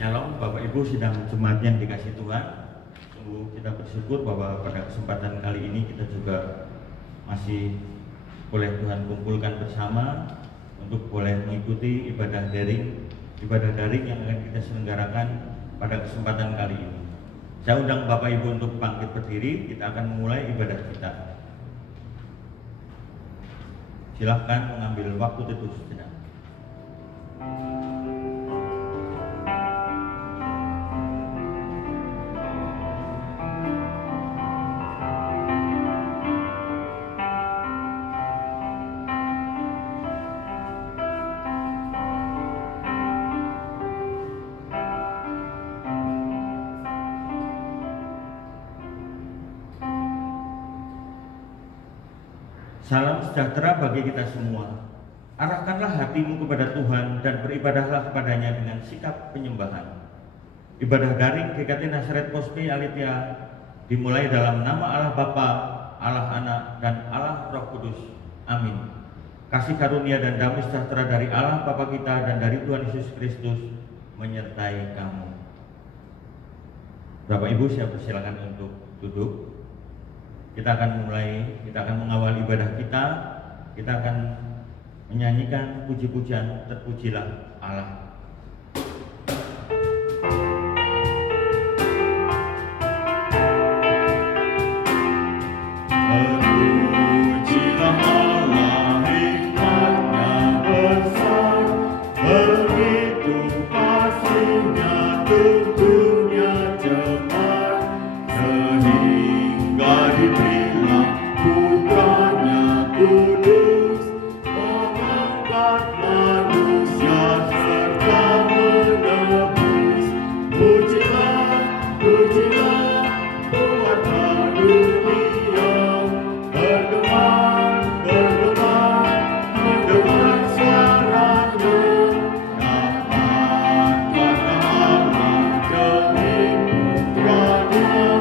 Shalom Bapak Ibu sidang jemaat yang dikasih Tuhan. Sungguh kita bersyukur bahwa pada kesempatan kali ini kita juga masih boleh Tuhan kumpulkan bersama untuk boleh mengikuti ibadah daring yang akan kita selenggarakan pada kesempatan kali ini. Saya undang Bapak Ibu untuk bangkit berdiri, kita akan memulai ibadah kita. Silahkan mengambil waktu teduh sejenak. Salam sejahtera bagi kita semua. Arahkanlah hatimu kepada Tuhan dan beribadahlah kepadanya dengan sikap penyembahan. Ibadah daring GKT Nazaret Pospi Alitia dimulai dalam nama Allah Bapa, Allah Anak, dan Allah Roh Kudus. Amin. Kasih karunia dan damai sejahtera dari Allah Bapa kita dan dari Tuhan Yesus Kristus menyertai kamu. Bapak Ibu, saya persilakan untuk duduk. Kita akan mengawali ibadah kita. Kita akan menyanyikan puji-pujian Terpujilah Allah. Terpujilah Allah, hikmatnya besar, begitu kasihnya untuk dunia cemar, sehingga dibilang putranya kudus, mengangkat manusia serta menebus. Pujilah, pujilah, buatlah dunia bergema, bergema, mendengar suaranya. Dapatkanlah Allah demi putranya,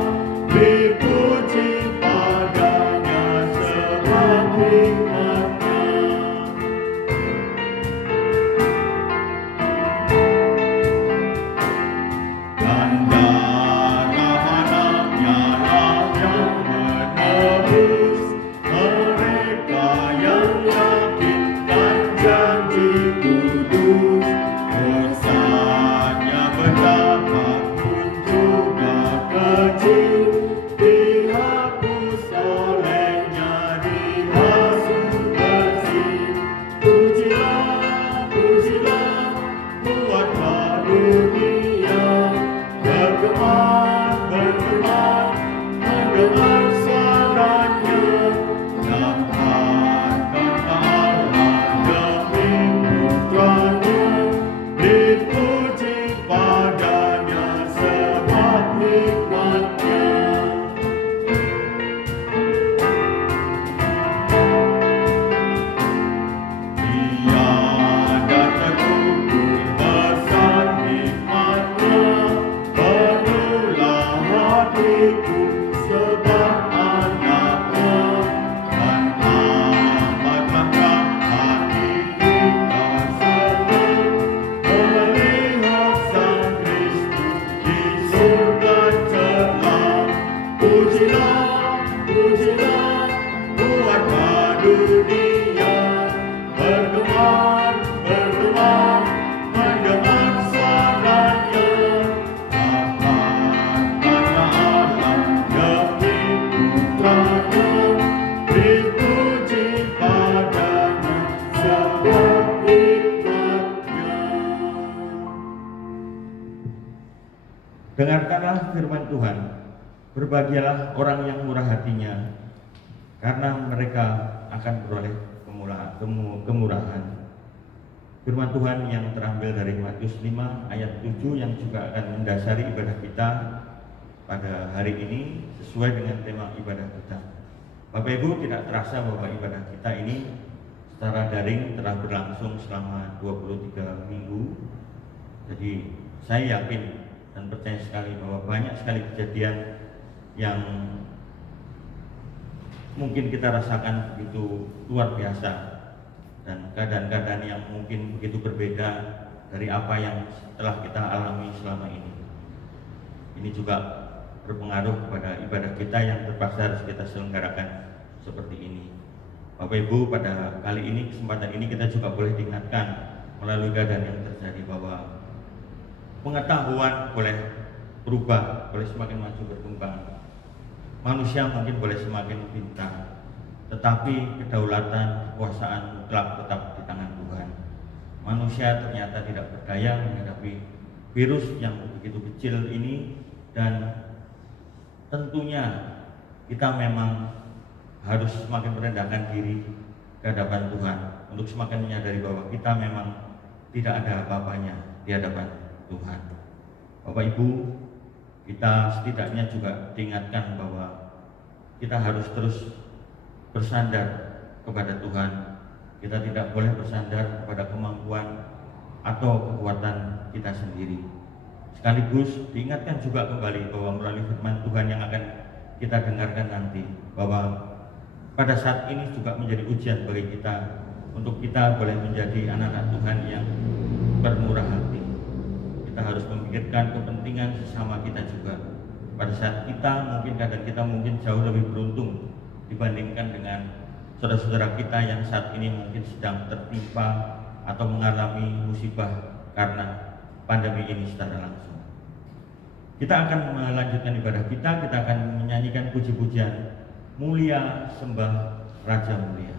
dipuji padanya sebab hikmatnya. Dan darah anaknya lah yang menebus mereka yang yakinkan janji kudus. Dosanya betapapun juga kecil, dihapus olehnya, dibasuh bersih. Pujilah, pujilah, buatlah dunia bergema, bergema, mendengar suaranya. Dapatkanlah Allah demi putranya, dipuji padanya sebab hikmatnya. Tiada terkukur besar hikmatnya, penuhlah hatiku sebab anaknya. Dan amatlah dapat kita senang melihat Sang Kristus di surga celah. Pujilah, pujilah, buatlah dunia bergema, bergema, mendengar suaranya. Dapatkanlah Allah demi putranya, dipuji padanya sebab hikmatnya. Dengarkanlah firman Tuhan. Berbahagialah orang yang murah hatinya, karena mereka akan beroleh kemurahan. Firman Tuhan yang terambil dari Matius 5 ayat 7 yang juga akan mendasari ibadah kita pada hari ini sesuai dengan tema ibadah kita. Bapak Ibu, tidak terasa bahwa ibadah kita ini secara daring telah berlangsung selama 23 minggu. Jadi saya yakin dan percaya sekali bahwa banyak sekali kejadian yang mungkin kita rasakan begitu luar biasa dan keadaan-keadaan yang mungkin begitu berbeda dari apa yang telah kita alami selama ini. Ini juga berpengaruh kepada ibadah kita yang terpaksa harus kita selenggarakan seperti ini. Bapak Ibu, pada kali ini, kesempatan ini kita juga boleh diingatkan melalui keadaan yang terjadi bahwa pengetahuan boleh berubah, boleh semakin maju berkembang. Manusia mungkin boleh semakin pintar, tetapi kedaulatan, kekuasaan mutlak tetap di tangan Tuhan. Manusia ternyata tidak berdaya menghadapi virus yang begitu kecil ini, dan tentunya kita memang harus semakin merendahkan diri ke hadapan Tuhan untuk semakin menyadari bahwa kita memang tidak ada apa-apanya di hadapan Tuhan. Bapak Ibu, kita setidaknya juga diingatkan bahwa kita harus terus bersandar kepada Tuhan. Kita tidak boleh bersandar kepada kemampuan atau kekuatan kita sendiri. Sekaligus diingatkan juga kembali bahwa melalui firman Tuhan yang akan kita dengarkan nanti, bahwa pada saat ini juga menjadi ujian bagi kita untuk kita boleh menjadi anak-anak Tuhan yang bermurah hati. Kita harus memikirkan kepentingan sesama kita juga. Pada saat kita mungkin jauh lebih beruntung dibandingkan dengan saudara-saudara kita yang saat ini mungkin sedang tertimpa atau mengalami musibah karena pandemi ini secara langsung. Kita akan melanjutkan ibadah kita akan menyanyikan puji-pujian Mulia Sembah Raja Mulia.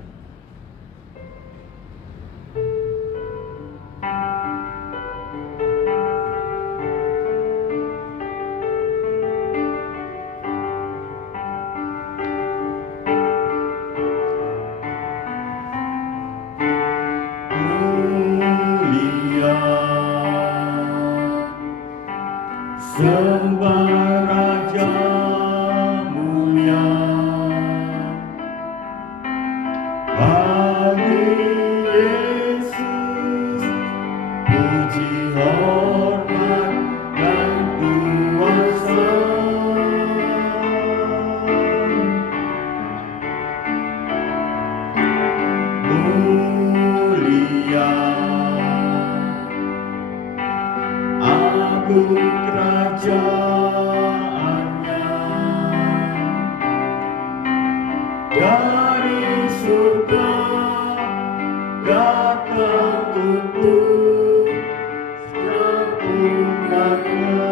Sembah Raja mulia, bagi Yesus puji hormat dan kuasa. Mulia, agung kerajaannya, dari surga datang untuk segala umatnya.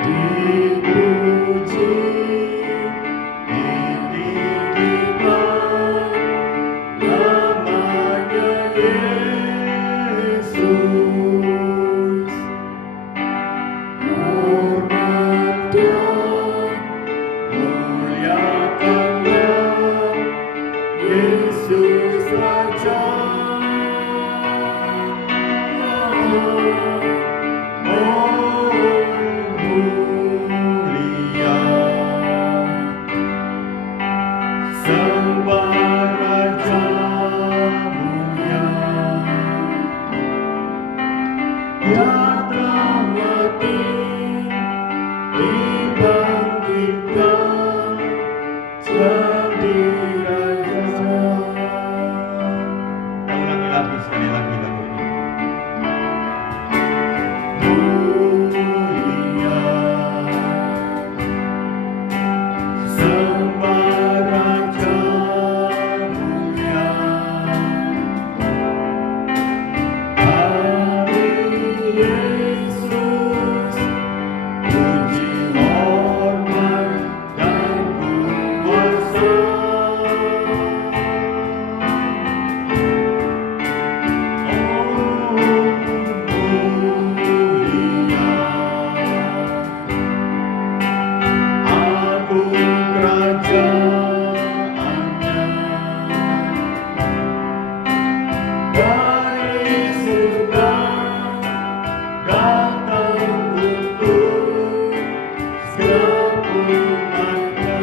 Dipuji, ditinggikan namanya Yesus. Hormat dan muliakanlah Yesus Raja. Oh, mulia, sembah Raja mulia. Dia telah mati, dibangkitkan jadi Raja. Kita ulangi lagi sekali lagi lagu ini. Mulia, sembah Raja mulia. Hari Yesus, puji hormat dan kuasa. Agung kerajaannya, dari surga datang untuk segala umatnya.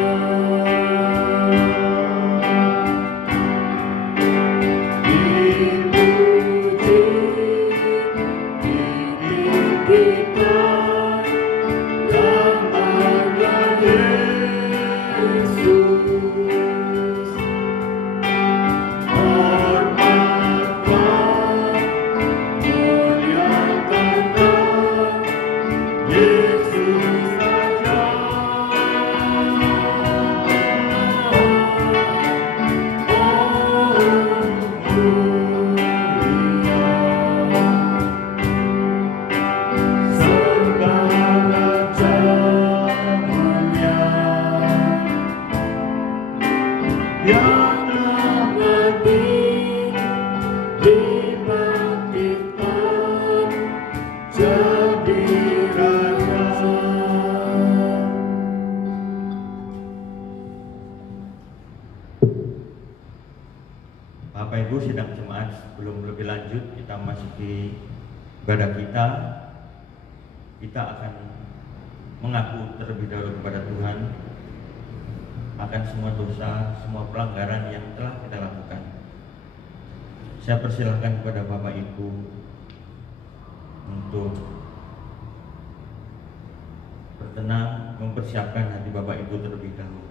Dipuji, ditinggikan namanya Yesus. Hormat sidang jemaat, sebelum lebih lanjut kita masuki ibadah kita akan mengaku terlebih dahulu kepada Tuhan akan semua dosa, semua pelanggaran yang telah kita lakukan. Saya persilahkan kepada Bapak Ibu untuk bertenang, mempersiapkan hati Bapak Ibu terlebih dahulu.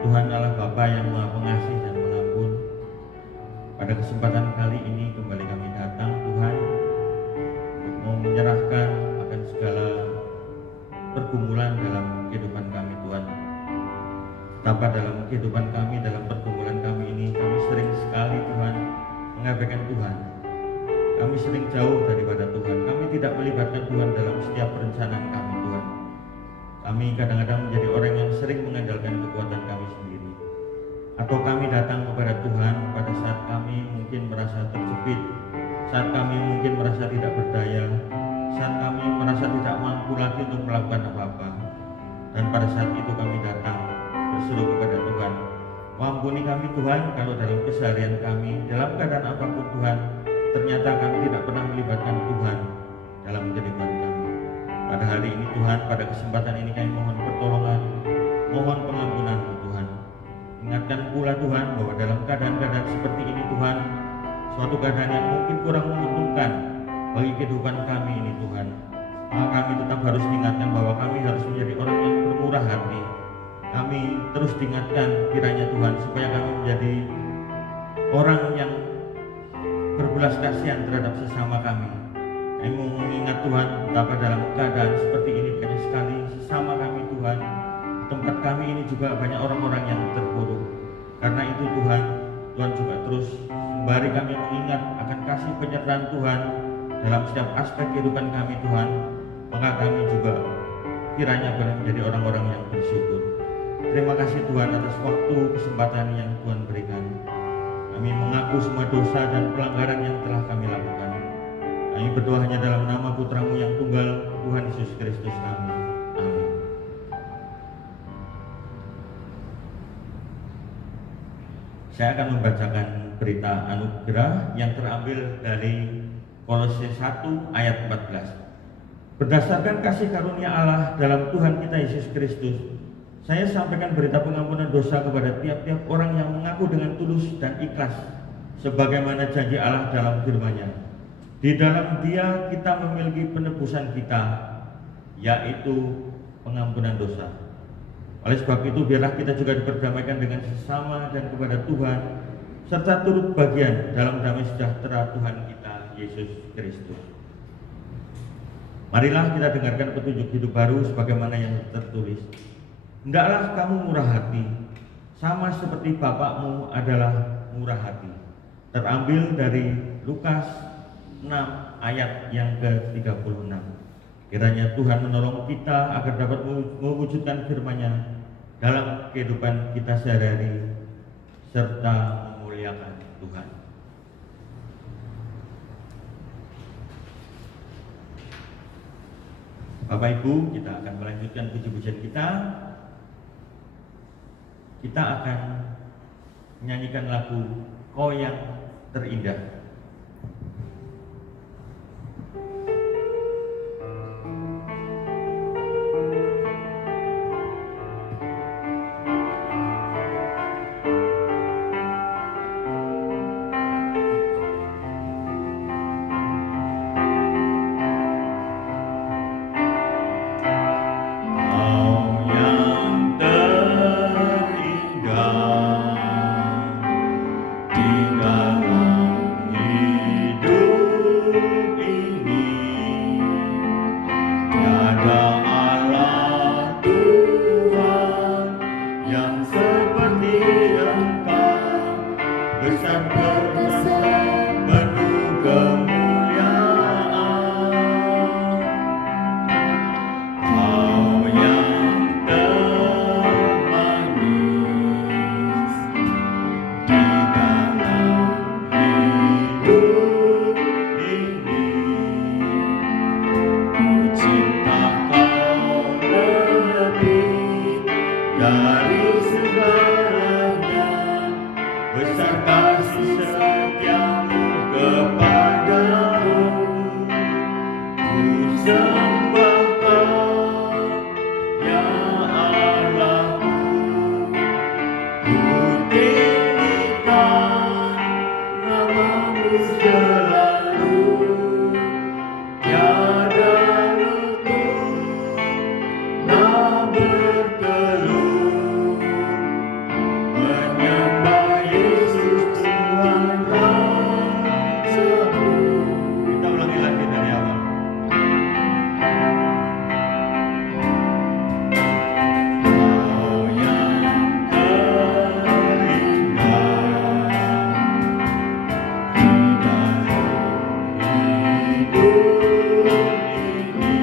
Tuhan Allah Bapa yang Maha Pengasih dan Pengampun, pada kesempatan kali ini kembali kami datang Tuhan untuk mau menyerahkan akan segala pergumulan dalam kehidupan kami Tuhan. Betapa dalam kehidupan kami, dalam pergumulan kami ini, kami sering sekali Tuhan mengabaikan Tuhan. Kami sering jauh daripada Tuhan. Kami tidak melibatkan Tuhan dalam setiap perencanaan kami Tuhan. Kami kadang-kadang menjadi orang yang sering mengandalkan kekuatan kami sendiri. Atau kami datang kepada Tuhan pada saat kami mungkin merasa terjepit, saat kami mungkin merasa tidak berdaya, saat kami merasa tidak mampu lagi untuk melakukan apa-apa. Dan pada saat itu kami datang berseru kepada Tuhan, ampuni kami Tuhan kalau dalam keseharian kami, dalam keadaan apapun Tuhan, ternyata kami tidak pernah melibatkan Tuhan dalam kehidupan kami. Pada hari ini Tuhan, pada kesempatan ini kami mohon pertolongan, mohon pengampunan-Mu Tuhan. Ingatkan pula Tuhan bahwa dalam keadaan-keadaan seperti ini Tuhan, suatu keadaan yang mungkin kurang menguntungkan bagi kehidupan kami ini Tuhan, maka kami tetap harus diingatkan bahwa kami harus menjadi orang yang bermurah hati. Kami terus diingatkan kiranya Tuhan supaya kami menjadi orang yang berbelas kasihan terhadap sesama kami. Kami mau mengingat Tuhan betapa dalam keadaan seperti ini banyak sekali sesama kami Tuhan. Di tempat kami ini juga banyak orang-orang yang terpuruk. Karena itu Tuhan juga terus sembari kami mengingat akan kasih penyertaan Tuhan dalam setiap aspek kehidupan kami Tuhan, maka kami juga kiranya boleh menjadi orang-orang yang bersyukur. Terima kasih Tuhan atas waktu kesempatan yang Tuhan berikan. Kami mengaku semua dosa dan pelanggaran yang telah kami lakukan. Kami berdoa hanya dalam nama Putra-Mu yang tunggal, Tuhan Yesus Kristus kami. Amin. Saya akan membacakan berita anugerah yang terambil dari Kolose 1 ayat 14. Berdasarkan kasih karunia Allah dalam Tuhan kita Yesus Kristus, saya sampaikan berita pengampunan dosa kepada tiap-tiap orang yang mengaku dengan tulus dan ikhlas, sebagaimana janji Allah dalam firman-Nya. Di dalam Dia kita memiliki penebusan kita, yaitu pengampunan dosa. Oleh sebab itu, biarlah kita juga diperdamaikan dengan sesama dan kepada Tuhan, serta turut bagian dalam damai sejahtera Tuhan kita Yesus Kristus. Marilah kita dengarkan petunjuk hidup baru sebagaimana yang tertulis. Hendaklah kamu murah hati, sama seperti Bapakmu adalah murah hati. Terambil dari Lukas 6 ayat yang ke-36. Kiranya Tuhan menolong kita agar dapat mewujudkan firman-Nya dalam kehidupan kita sehari-hari serta memuliakan Tuhan. Bapak Ibu, kita akan melanjutkan puji-pujian kita. Kita akan menyanyikan lagu Kau yang Terindah. Di dalam dari segalanya. Besar kasih setiamu kepadaku. Ku sembah Kau, ya Allahku. Ku tinggikan namamu selalu. Tiada lutut tak bertelut. Menyembah Yesus Tuhan Rajaku. Kita ulangi lagi dari awal. Kau yang terindah di dalam hidup ini.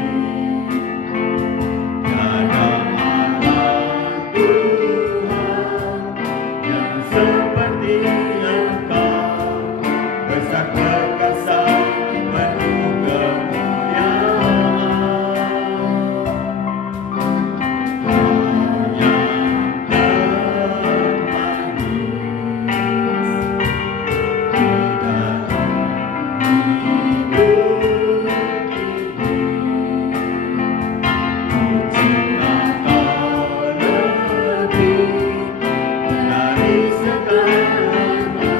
Tiada Allah Tuhan yang seperti Engkau. Besar perkasa penuh kemuliaan. Kau yang termanis di dalam hidup ini. Cinta Kau lebih dari segalanya.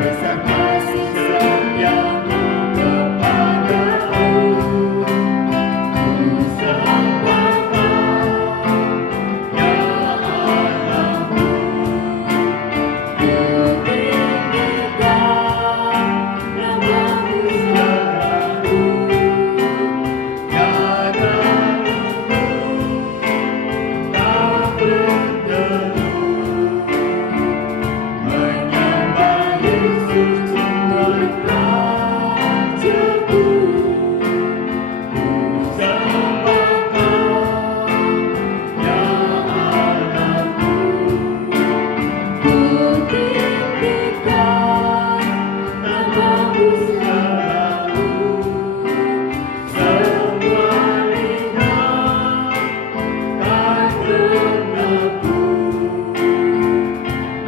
Besar kasih setiamu kepadaku. Ku sembah Kau, ya Allahku. Ku tinggikan namamu selalu. Tiada lutut tak bertelut. Menyembah Yesus Tuhan Rajaku. Ku sembah Kau, ya Allahku. Ku tinggikan namamu selalu. Semua lidah kan mengaku.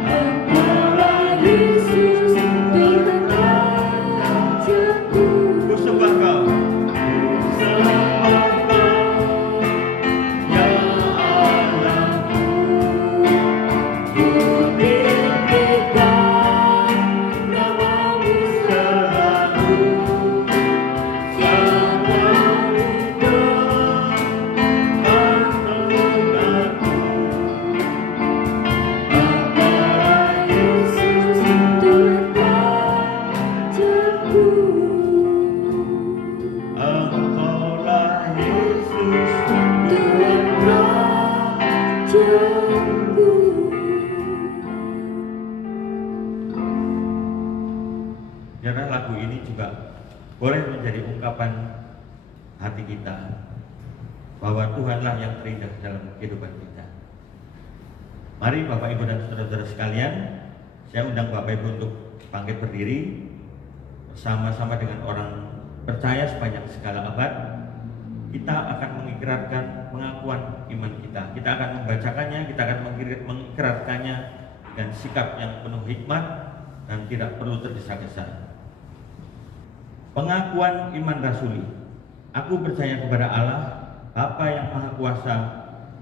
Engkaulah Yesus Tuhan Rajaku. Ku sembah Kau. Ku sembah Kau, ya Allahku. Ku tinggikan namamu selalu. Semua lidah kan mengaku. Engkaulah Yesus Tuhan Rajaku. Engkaulah Yesus Tuhan Rajaku. Biarlah lagu ini juga boleh menjadi ungkapan hati kita bahwa Tuhanlah yang terindah dalam kehidupan kita. Mari Bapak Ibu dan saudara-saudara sekalian, saya undang Bapak Ibu untuk bangkit berdiri bersama-sama dengan orang percaya sepanjang segala abad. Kita akan mengikrarkan pengakuan iman kita. Kita akan membacakannya, kita akan mengikrarkannya dengan sikap yang penuh hikmat dan tidak perlu tergesa-gesa. Pengakuan iman rasuli. Aku percaya kepada Allah, Bapa yang Maha Kuasa,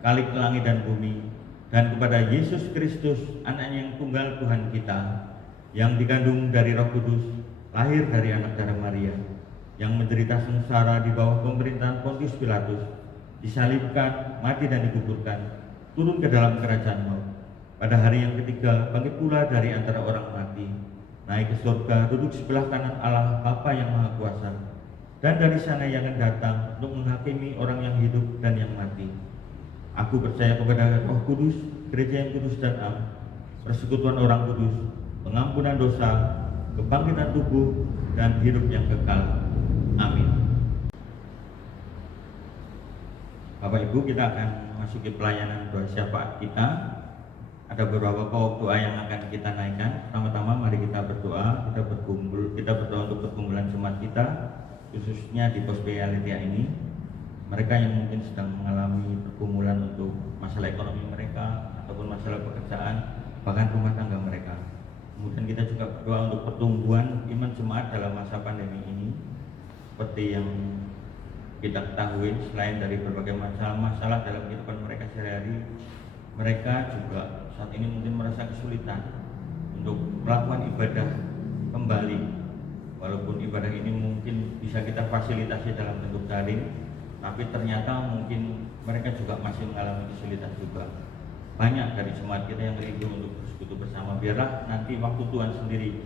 Khalik langit dan bumi, dan kepada Yesus Kristus, Anaknya yang tunggal Tuhan kita, yang dikandung dari Roh Kudus, lahir dari anak darah Maria, yang menderita sengsara di bawah pemerintahan Pontius Pilatus, disalibkan, mati dan dikuburkan, turun ke dalam kerajaan maut. Pada hari yang ketiga, bangkit pula dari antara orang mati, naik ke surga, duduk sebelah kanan Allah Bapa yang Maha Kuasa, dan dari sana yang akan datang untuk menghakimi orang yang hidup dan yang mati. Aku percaya kepada Roh Kudus, gereja yang kudus dan am, persekutuan orang kudus, pengampunan dosa, kebangkitan tubuh, dan hidup yang kekal. Amin. Bapak Ibu, kita akan memasuki pelayanan doa syafaat kita. Ada beberapa pokok doa yang akan kita naikkan. Pertama-tama mari kita berdoa, kita berdoa untuk pergumulan jemaat kita, khususnya di Pos Bealitia ini. Mereka yang mungkin sedang mengalami pergumulan untuk masalah ekonomi mereka ataupun masalah pekerjaan, bahkan rumah tangga mereka. Kemudian kita juga berdoa untuk pertumbuhan iman jemaat dalam masa pandemi ini. Seperti yang kita ketahui, selain dari berbagai masalah dalam kehidupan mereka sehari-hari, mereka juga saat ini mungkin merasa kesulitan untuk melakukan ibadah kembali. Walaupun ibadah ini mungkin bisa kita fasilitasi dalam bentuk daring, tapi ternyata mungkin mereka juga masih mengalami kesulitan juga. Banyak dari jemaat kita yang rindu untuk bersekutu bersama. Biarlah nanti waktu Tuhan sendiri,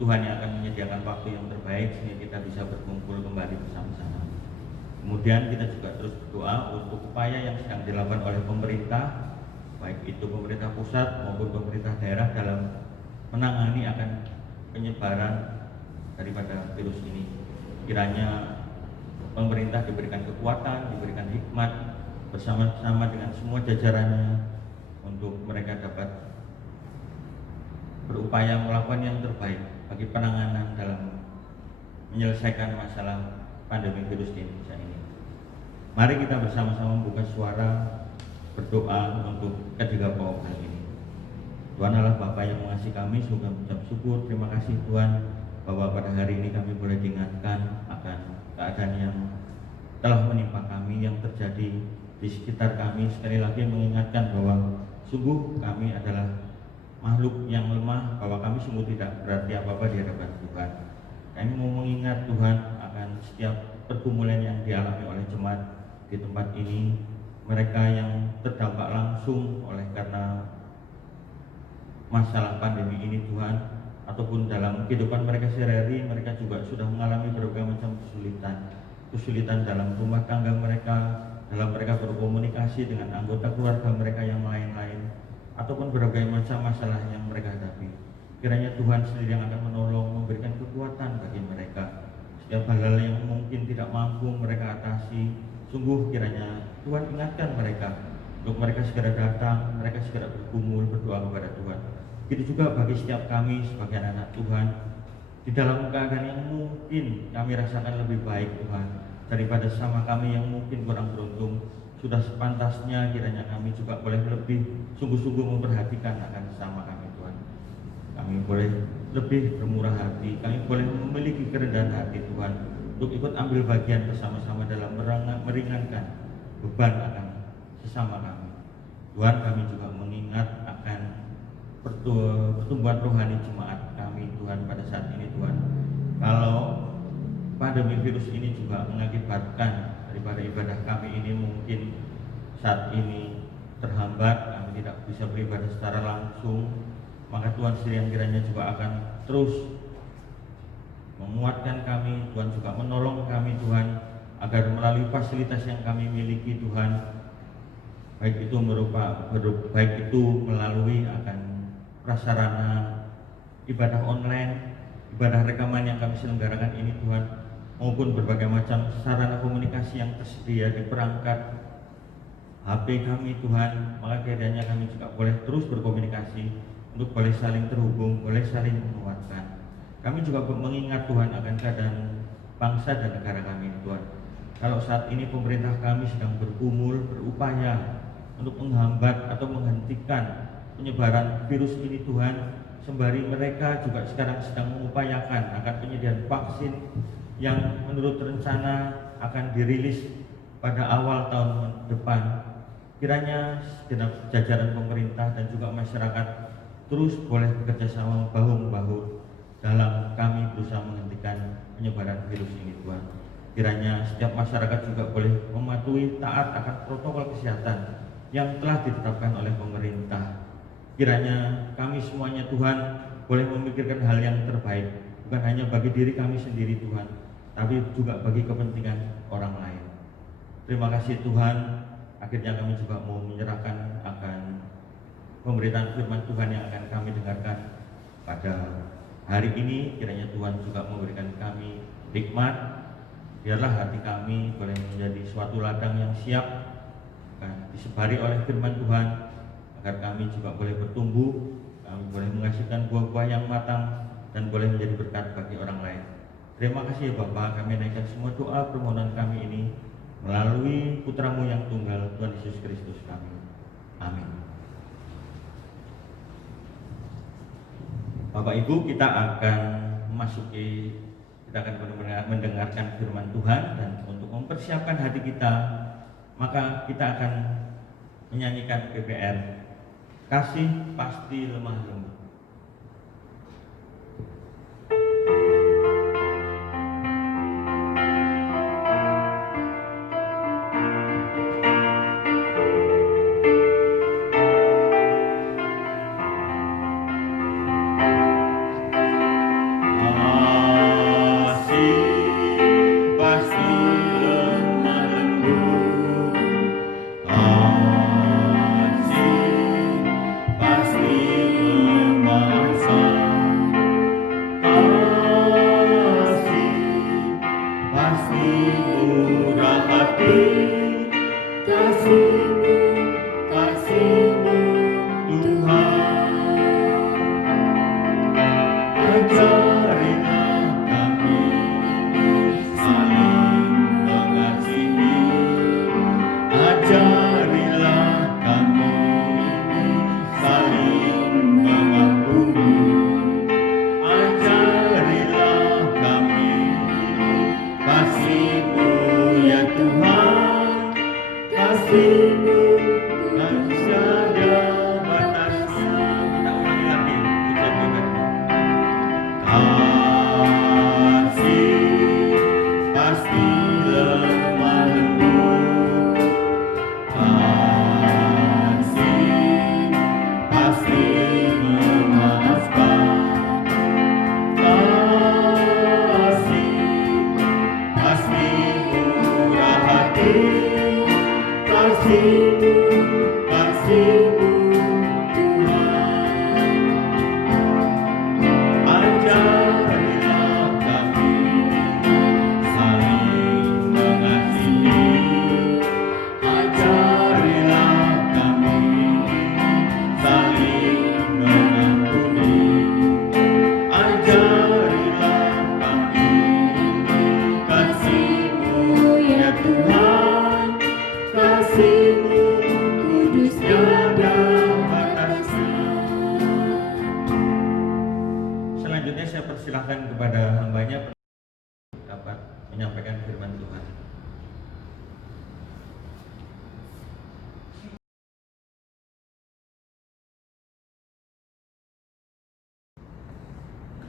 Tuhan yang akan menyediakan waktu yang terbaik sehingga kita bisa berkumpul kembali bersama-sama. Kemudian kita juga terus berdoa untuk upaya yang sedang dilakukan oleh pemerintah, baik itu pemerintah pusat maupun pemerintah daerah dalam menangani akan penyebaran daripada virus ini. Kiranya pemerintah diberikan kekuatan, diberikan hikmat bersama-sama dengan semua jajarannya untuk mereka dapat berupaya melakukan yang terbaik bagi penanganan dalam menyelesaikan masalah pandemi virus di Indonesia ini. Mari kita bersama-sama membuka suara berdoa untuk ketiga pokok hal ini. Tuhan Allah Bapa yang mengasihi kami, sungguh mengucap syukur, terima kasih Tuhan bahwa pada hari ini kami boleh diingatkan akan keadaan yang telah menimpa kami, yang terjadi di sekitar kami. Sekali lagi mengingatkan bahwa sungguh kami adalah makhluk yang lemah, bahwa kami sungguh tidak berarti apa-apa di hadapan Tuhan. Kami mau mengingat Tuhan akan setiap pergumulan yang dialami oleh jemaat di tempat ini, mereka yang terdampak langsung oleh karena masalah pandemi ini Tuhan, ataupun dalam kehidupan mereka sehari-hari, mereka juga sudah mengalami berbagai macam kesulitan dalam rumah tangga mereka, dalam mereka berkomunikasi dengan anggota keluarga mereka yang lain-lain, ataupun berbagai macam masalah yang mereka hadapi. Kiranya Tuhan sendiri yang akan menolong, memberikan kekuatan bagi mereka. Setiap hal-hal yang mungkin tidak mampu mereka atasi, sungguh kiranya Tuhan ingatkan mereka untuk mereka segera datang, mereka segera bergumul, berdoa kepada Tuhan. Begitu juga bagi setiap kami sebagai anak Tuhan, di dalam keadaan yang mungkin kami rasakan lebih baik Tuhan daripada sama kami yang mungkin kurang beruntung. Sudah sepantasnya kiranya kami juga boleh lebih sungguh-sungguh memperhatikan akan sesama kami Tuhan. Kami boleh lebih bermurah hati, kami boleh memiliki kerendahan hati Tuhan, untuk ikut ambil bagian bersama-sama dalam meringankan beban akan sesama kami. Tuhan, kami juga mengingat akan pertumbuhan rohani jemaat kami Tuhan pada saat ini Tuhan. Kalau pandemi virus ini juga mengakibatkan daripada ibadah kami ini mungkin saat ini terhambat, kami tidak bisa beribadah secara langsung, maka Tuhan sendiri yang kiranya juga akan terus menguatkan kami, Tuhan juga menolong kami Tuhan, agar melalui fasilitas yang kami miliki Tuhan, baik itu melalui akan prasarana ibadah online, ibadah rekaman yang kami selenggarakan ini Tuhan, maupun berbagai macam sarana komunikasi yang tersedia di perangkat HP kami Tuhan, maka kiranya kami juga boleh terus berkomunikasi untuk boleh saling terhubung, boleh saling menguatkan. Kami juga mengingat Tuhan akan keadaan bangsa dan negara kami Tuhan. Kalau saat ini pemerintah kami sedang bergumul, berupaya untuk menghambat atau menghentikan penyebaran virus ini Tuhan, sembari mereka juga sekarang sedang mengupayakan akan penyediaan vaksin yang menurut rencana akan dirilis pada awal tahun depan. Kiranya segenap jajaran pemerintah dan juga masyarakat terus boleh bekerja sama bahu-membahu dalam kami berusaha menghentikan penyebaran virus ini Tuhan. Kiranya setiap masyarakat juga boleh mematuhi taat akan protokol kesehatan yang telah ditetapkan oleh pemerintah. Kiranya kami semuanya Tuhan boleh memikirkan hal yang terbaik, bukan hanya bagi diri kami sendiri Tuhan, tapi juga bagi kepentingan orang lain. Terima kasih Tuhan, akhirnya kami juga mau menyerahkan akan pemberitaan firman Tuhan yang akan kami dengarkan pada hari ini. Kiranya Tuhan juga memberikan kami hikmat, biarlah hati kami boleh menjadi suatu ladang yang siap akan disebari oleh firman Tuhan, agar kami juga boleh bertumbuh, kami boleh menghasilkan buah-buah yang matang dan boleh menjadi berkat bagi orang lain. Terima kasih ya Bapa, kami naikkan semua doa permohonan kami ini melalui Putramu yang tunggal, Tuhan Yesus Kristus kami. Bapak Ibu, kita akan benar-benar mendengarkan firman Tuhan, dan untuk mempersiapkan hati kita, maka kita akan menyanyikan PPR Kasih Pasti Lemah Lembut. Selanjutnya saya persilahkan kepada hambanya dapat menyampaikan firman Tuhan.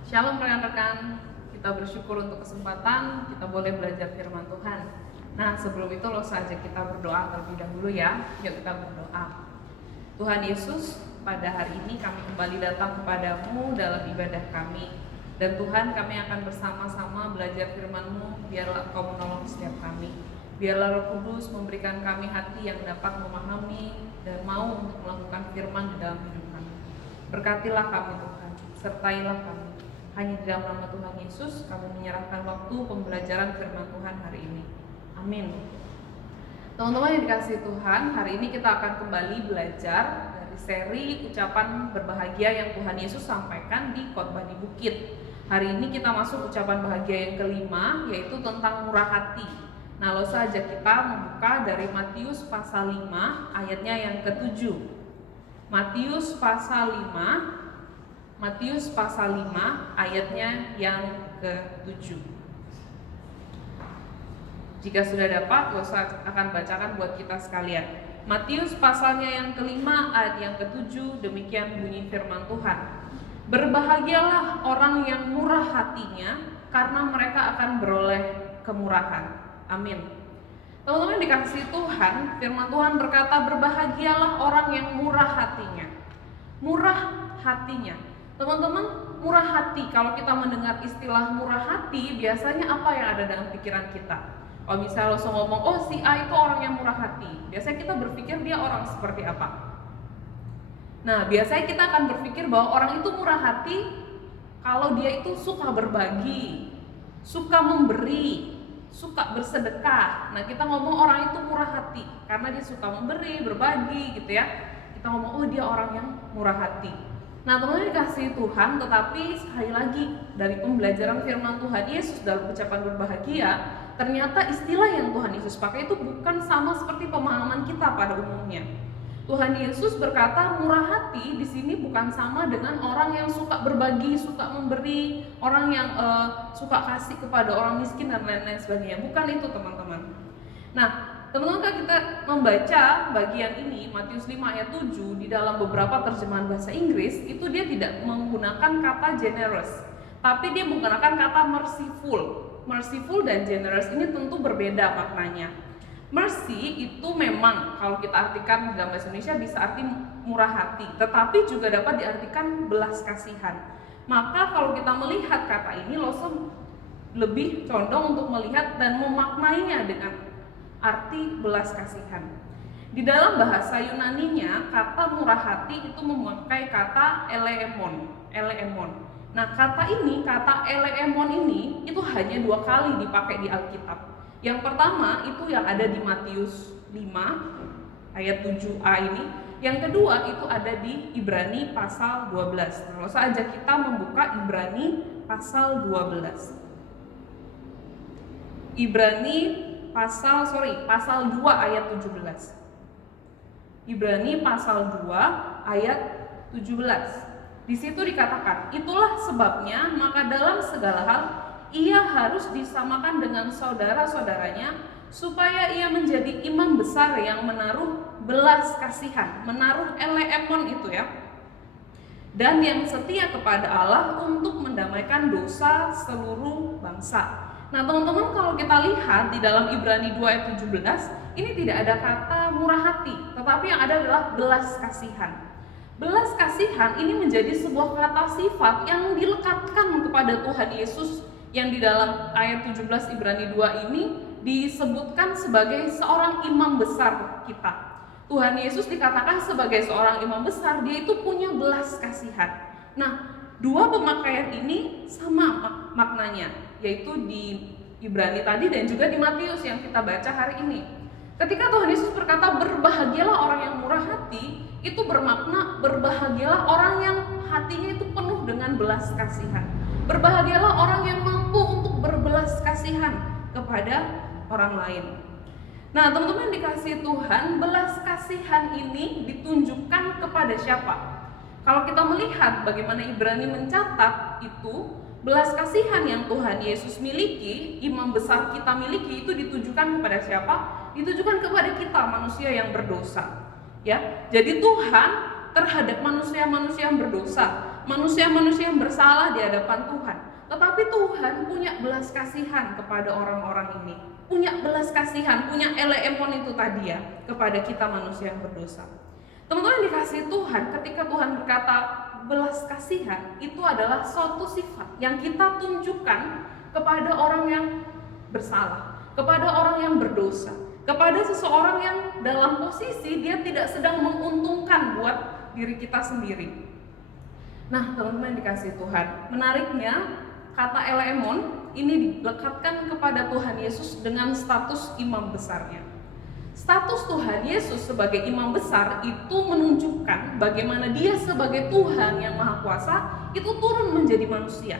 Shalom rekan-rekan, kita bersyukur untuk kesempatan kita boleh belajar firman Tuhan. Nah, sebelum itu lo saja kita berdoa terlebih dahulu ya. Yuk kita berdoa. Tuhan Yesus, pada hari ini kami kembali datang kepadamu dalam ibadah kami. Dan Tuhan, kami akan bersama-sama belajar firman-Mu. Biarlah Engkau menolong setiap kami. Biarlah Roh Kudus memberikan kami hati yang dapat memahami dan mau untuk melakukan firman di dalam hidup kami. Berkatilah kami Tuhan, sertailah kami. Hanya di dalam nama Tuhan Yesus kami menyerahkan waktu pembelajaran firman Tuhan hari ini. Amin. Teman-teman yang dikasihi Tuhan, hari ini kita akan kembali belajar dari seri ucapan berbahagia yang Tuhan Yesus sampaikan di khotbah di bukit. Hari ini kita masuk ucapan bahagia yang kelima, yaitu tentang murah hati. Nah, lo saja kita membuka dari Matius pasal 5 ayatnya yang ke-7. Matius pasal 5 ayatnya yang ke-7. Jika sudah dapat, lo akan bacakan buat kita sekalian. Matius pasalnya yang kelima ayat yang ke-7, demikian bunyi firman Tuhan. Berbahagialah orang yang murah hatinya, karena mereka akan beroleh kemurahan. Amin. Teman-teman dikasihi Tuhan, firman Tuhan berkata berbahagialah orang yang murah hatinya. Murah hatinya. Teman-teman, murah hati, kalau kita mendengar istilah murah hati, biasanya apa yang ada dalam pikiran kita? Kalau misalnya lo ngomong, oh si A itu orang yang murah hati, biasanya kita berpikir dia orang seperti apa? Nah, biasanya kita akan berpikir bahwa orang itu murah hati kalau dia itu suka berbagi, suka memberi, suka bersedekah. Nah, kita ngomong orang itu murah hati karena dia suka memberi, berbagi gitu ya. Kita ngomong, oh dia orang yang murah hati. Nah, teman-teman dikasihi Tuhan, tetapi sekali lagi dari pembelajaran firman Tuhan Yesus dalam ucapan berbahagia, ternyata istilah yang Tuhan Yesus pakai itu bukan sama seperti pemahaman kita pada umumnya. Tuhan Yesus berkata murah hati di sini bukan sama dengan orang yang suka berbagi, suka memberi, orang yang suka kasih kepada orang miskin dan lain-lain sebagainya. Bukan itu teman-teman. Nah, teman-teman kalau kita membaca bagian ini Matius 5 ayat 7 di dalam beberapa terjemahan bahasa Inggris itu dia tidak menggunakan kata generous, tapi dia menggunakan kata merciful. Merciful dan generous ini tentu berbeda maknanya. Mercy itu memang kalau kita artikan dalam bahasa Indonesia bisa arti murah hati, tetapi juga dapat diartikan belas kasihan. Maka kalau kita melihat kata ini, Lawson lebih condong untuk melihat dan memaknainya dengan arti belas kasihan. Di dalam bahasa Yunaninya, kata murah hati itu memakai kata eleemon. Nah, kata eleemon ini itu hanya 2 kali dipakai di Alkitab. Yang pertama itu yang ada di Matius 5 ayat 7a ini. Yang kedua itu ada di Ibrani pasal 12. Nah, langsung aja kita membuka Ibrani pasal 12. Ibrani pasal 2 ayat 17. Ibrani pasal 2 ayat 17. Di situ dikatakan, itulah sebabnya maka dalam segala hal ia harus disamakan dengan saudara-saudaranya supaya ia menjadi imam besar yang menaruh belas kasihan, menaruh eleemon itu ya, dan yang setia kepada Allah untuk mendamaikan dosa seluruh bangsa. Nah teman-teman, kalau kita lihat di dalam Ibrani 2 ayat 17 ini tidak ada kata murah hati, tetapi yang ada adalah belas kasihan. Belas kasihan ini menjadi sebuah kata sifat yang dilekatkan kepada Tuhan Yesus, yang di dalam ayat 17 Ibrani 2 ini disebutkan sebagai seorang imam besar kita. Tuhan Yesus dikatakan sebagai seorang imam besar, dia itu punya belas kasihan. Nah, 2 pemakaian ini sama maknanya, yaitu di Ibrani tadi dan juga di Matius yang kita baca hari ini. Ketika Tuhan Yesus berkata berbahagialah orang yang murah hati, itu bermakna berbahagialah orang yang hatinya itu penuh dengan belas kasihan. Berbahagialah orang yang mampu untuk berbelas kasihan kepada orang lain. Nah teman-teman dikasihi Tuhan, belas kasihan ini ditunjukkan kepada siapa? Kalau kita melihat bagaimana Ibrani mencatat itu, belas kasihan yang Tuhan Yesus miliki, imam besar kita miliki, itu ditujukan kepada siapa? Ditujukan kepada kita, manusia yang berdosa. Ya, jadi Tuhan terhadap manusia-manusia yang berdosa, manusia-manusia yang bersalah di hadapan Tuhan. Tetapi Tuhan punya belas kasihan kepada orang-orang ini. Punya belas kasihan, punya eleemon itu tadi ya, kepada kita manusia yang berdosa. Teman-teman dikasihi Tuhan, ketika Tuhan berkata belas kasihan, itu adalah suatu sifat yang kita tunjukkan kepada orang yang bersalah, kepada orang yang berdosa, kepada seseorang yang dalam posisi dia tidak sedang menguntungkan buat diri kita sendiri. Nah teman-teman dikasihi Tuhan, menariknya kata eleemon ini dilekatkan kepada Tuhan Yesus dengan status imam besarnya. Status Tuhan Yesus sebagai imam besar itu menunjukkan bagaimana dia sebagai Tuhan yang Maha Kuasa itu turun menjadi manusia.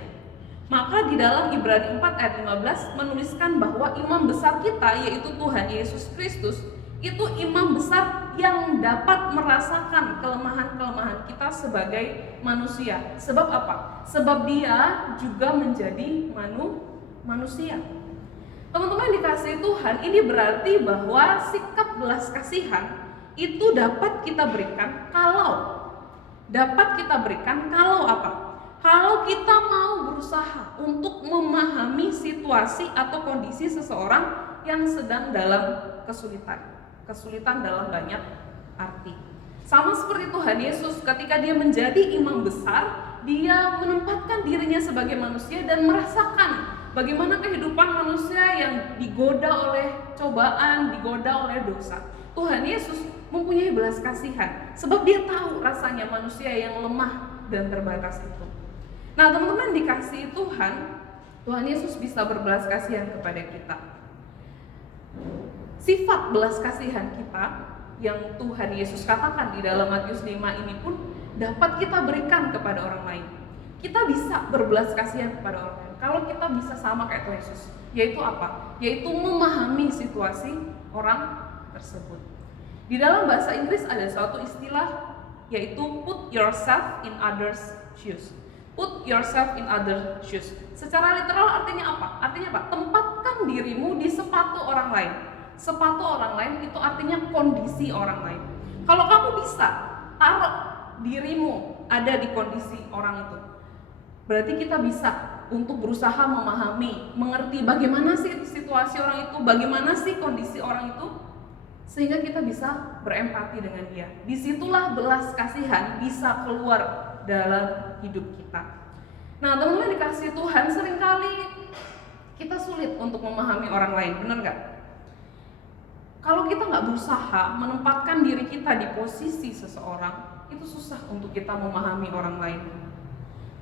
Maka di dalam Ibrani 4 ayat 15 menuliskan bahwa imam besar kita yaitu Tuhan Yesus Kristus itu imam besar yang dapat merasakan kelemahan-kelemahan kita sebagai manusia. Sebab apa? Sebab dia juga menjadi manusia. Teman-teman dikasihi Tuhan, ini berarti bahwa sikap belas kasihan itu dapat kita berikan kalau apa? Kalau kita mau berusaha untuk memahami situasi atau kondisi seseorang yang sedang dalam kesulitan dalam banyak arti. Sama seperti Tuhan Yesus ketika dia menjadi imam besar, dia menempatkan dirinya sebagai manusia dan merasakan bagaimana kehidupan manusia yang digoda oleh cobaan, digoda oleh dosa. Tuhan Yesus mempunyai belas kasihan sebab dia tahu rasanya manusia yang lemah dan terbatas itu. Nah teman-teman dikasihi Tuhan, Tuhan Yesus bisa berbelas kasihan kepada kita. Sifat belas kasihan kita yang Tuhan Yesus katakan di dalam Matius 5 ini pun dapat kita berikan kepada orang lain. Kita bisa berbelas kasihan kepada orang lain kalau kita bisa sama kayak Tuhan Yesus. Yaitu apa? Yaitu memahami situasi orang tersebut. Di dalam bahasa Inggris ada suatu istilah yaitu put yourself in others' shoes. Put yourself in other shoes. Secara literal artinya apa? Artinya apa? Tempatkan dirimu di sepatu orang lain. Sepatu orang lain itu artinya kondisi orang lain. Kalau kamu bisa taruh dirimu ada di kondisi orang itu, berarti kita bisa untuk berusaha memahami, mengerti bagaimana sih situasi orang itu, bagaimana sih kondisi orang itu, sehingga kita bisa berempati dengan dia. Disitulah belas kasihan bisa keluar dalam hidup kita. Nah, teman-teman dikasih Tuhan, seringkali kita sulit untuk memahami orang lain, benar nggak? Kalau kita nggak berusaha menempatkan diri kita di posisi seseorang, itu susah untuk kita memahami orang lain.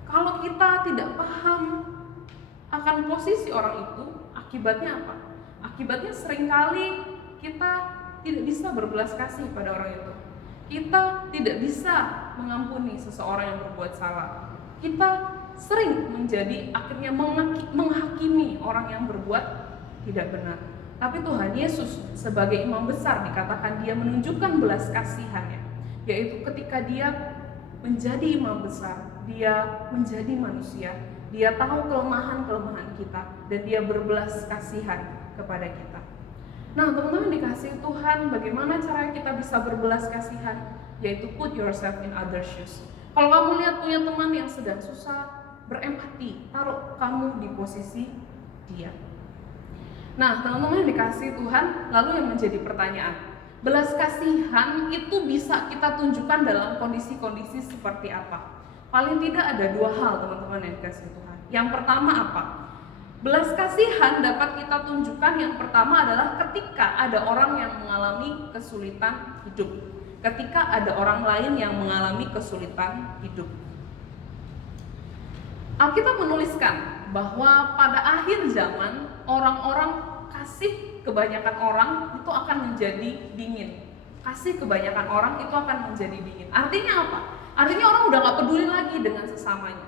Kalau kita tidak paham akan posisi orang itu, akibatnya apa? Akibatnya seringkali kita tidak bisa berbelas kasih pada orang itu. Kita tidak bisa mengampuni seseorang yang berbuat salah. Kita sering menjadi akhirnya menghakimi orang yang berbuat tidak benar. Tapi Tuhan Yesus sebagai imam besar dikatakan dia menunjukkan belas kasihannya, yaitu ketika dia menjadi imam besar, dia menjadi manusia, dia tahu kelemahan-kelemahan kita, dan dia berbelas kasihan kepada kita. Nah, teman-teman dikasih Tuhan, bagaimana cara kita bisa berbelas kasihan? Yaitu put yourself in other shoes. Kalau kamu lihat punya teman yang sedang susah, berempati, taruh kamu di posisi dia. Nah, teman-teman dikasih Tuhan, lalu yang menjadi pertanyaan, belas kasihan itu bisa kita tunjukkan dalam kondisi-kondisi seperti apa? Paling tidak ada dua hal, teman-teman yang dikasih Tuhan. Yang pertama apa? Belas kasihan dapat kita tunjukkan, yang pertama adalah ketika ada orang yang mengalami kesulitan hidup. Ketika ada orang lain yang mengalami kesulitan hidup. Alkitab menuliskan bahwa pada akhir zaman orang-orang kasih kebanyakan orang itu akan menjadi dingin. Kasih kebanyakan orang itu akan menjadi dingin. Artinya apa? Artinya orang udah gak peduli lagi dengan sesamanya.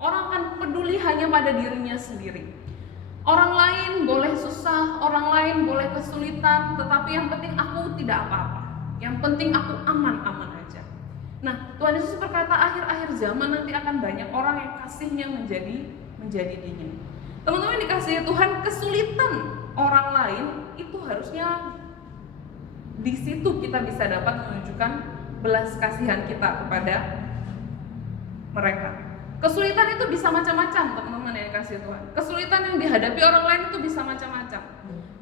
Orang akan peduli hanya pada dirinya sendiri. Orang lain boleh susah, orang lain boleh kesulitan, tetapi yang penting aku tidak apa-apa. Yang penting aku aman-aman aja. Nah, Tuhan Yesus berkata akhir-akhir zaman nanti akan banyak orang yang kasihnya menjadi dingin. Teman-teman dikasihi Tuhan, kesulitan orang lain itu harusnya di situ kita bisa dapat menunjukkan belas kasihan kita kepada mereka. Kesulitan itu bisa macam-macam, teman-teman yang dikasihi Tuhan. Kesulitan yang dihadapi orang lain itu bisa macam-macam.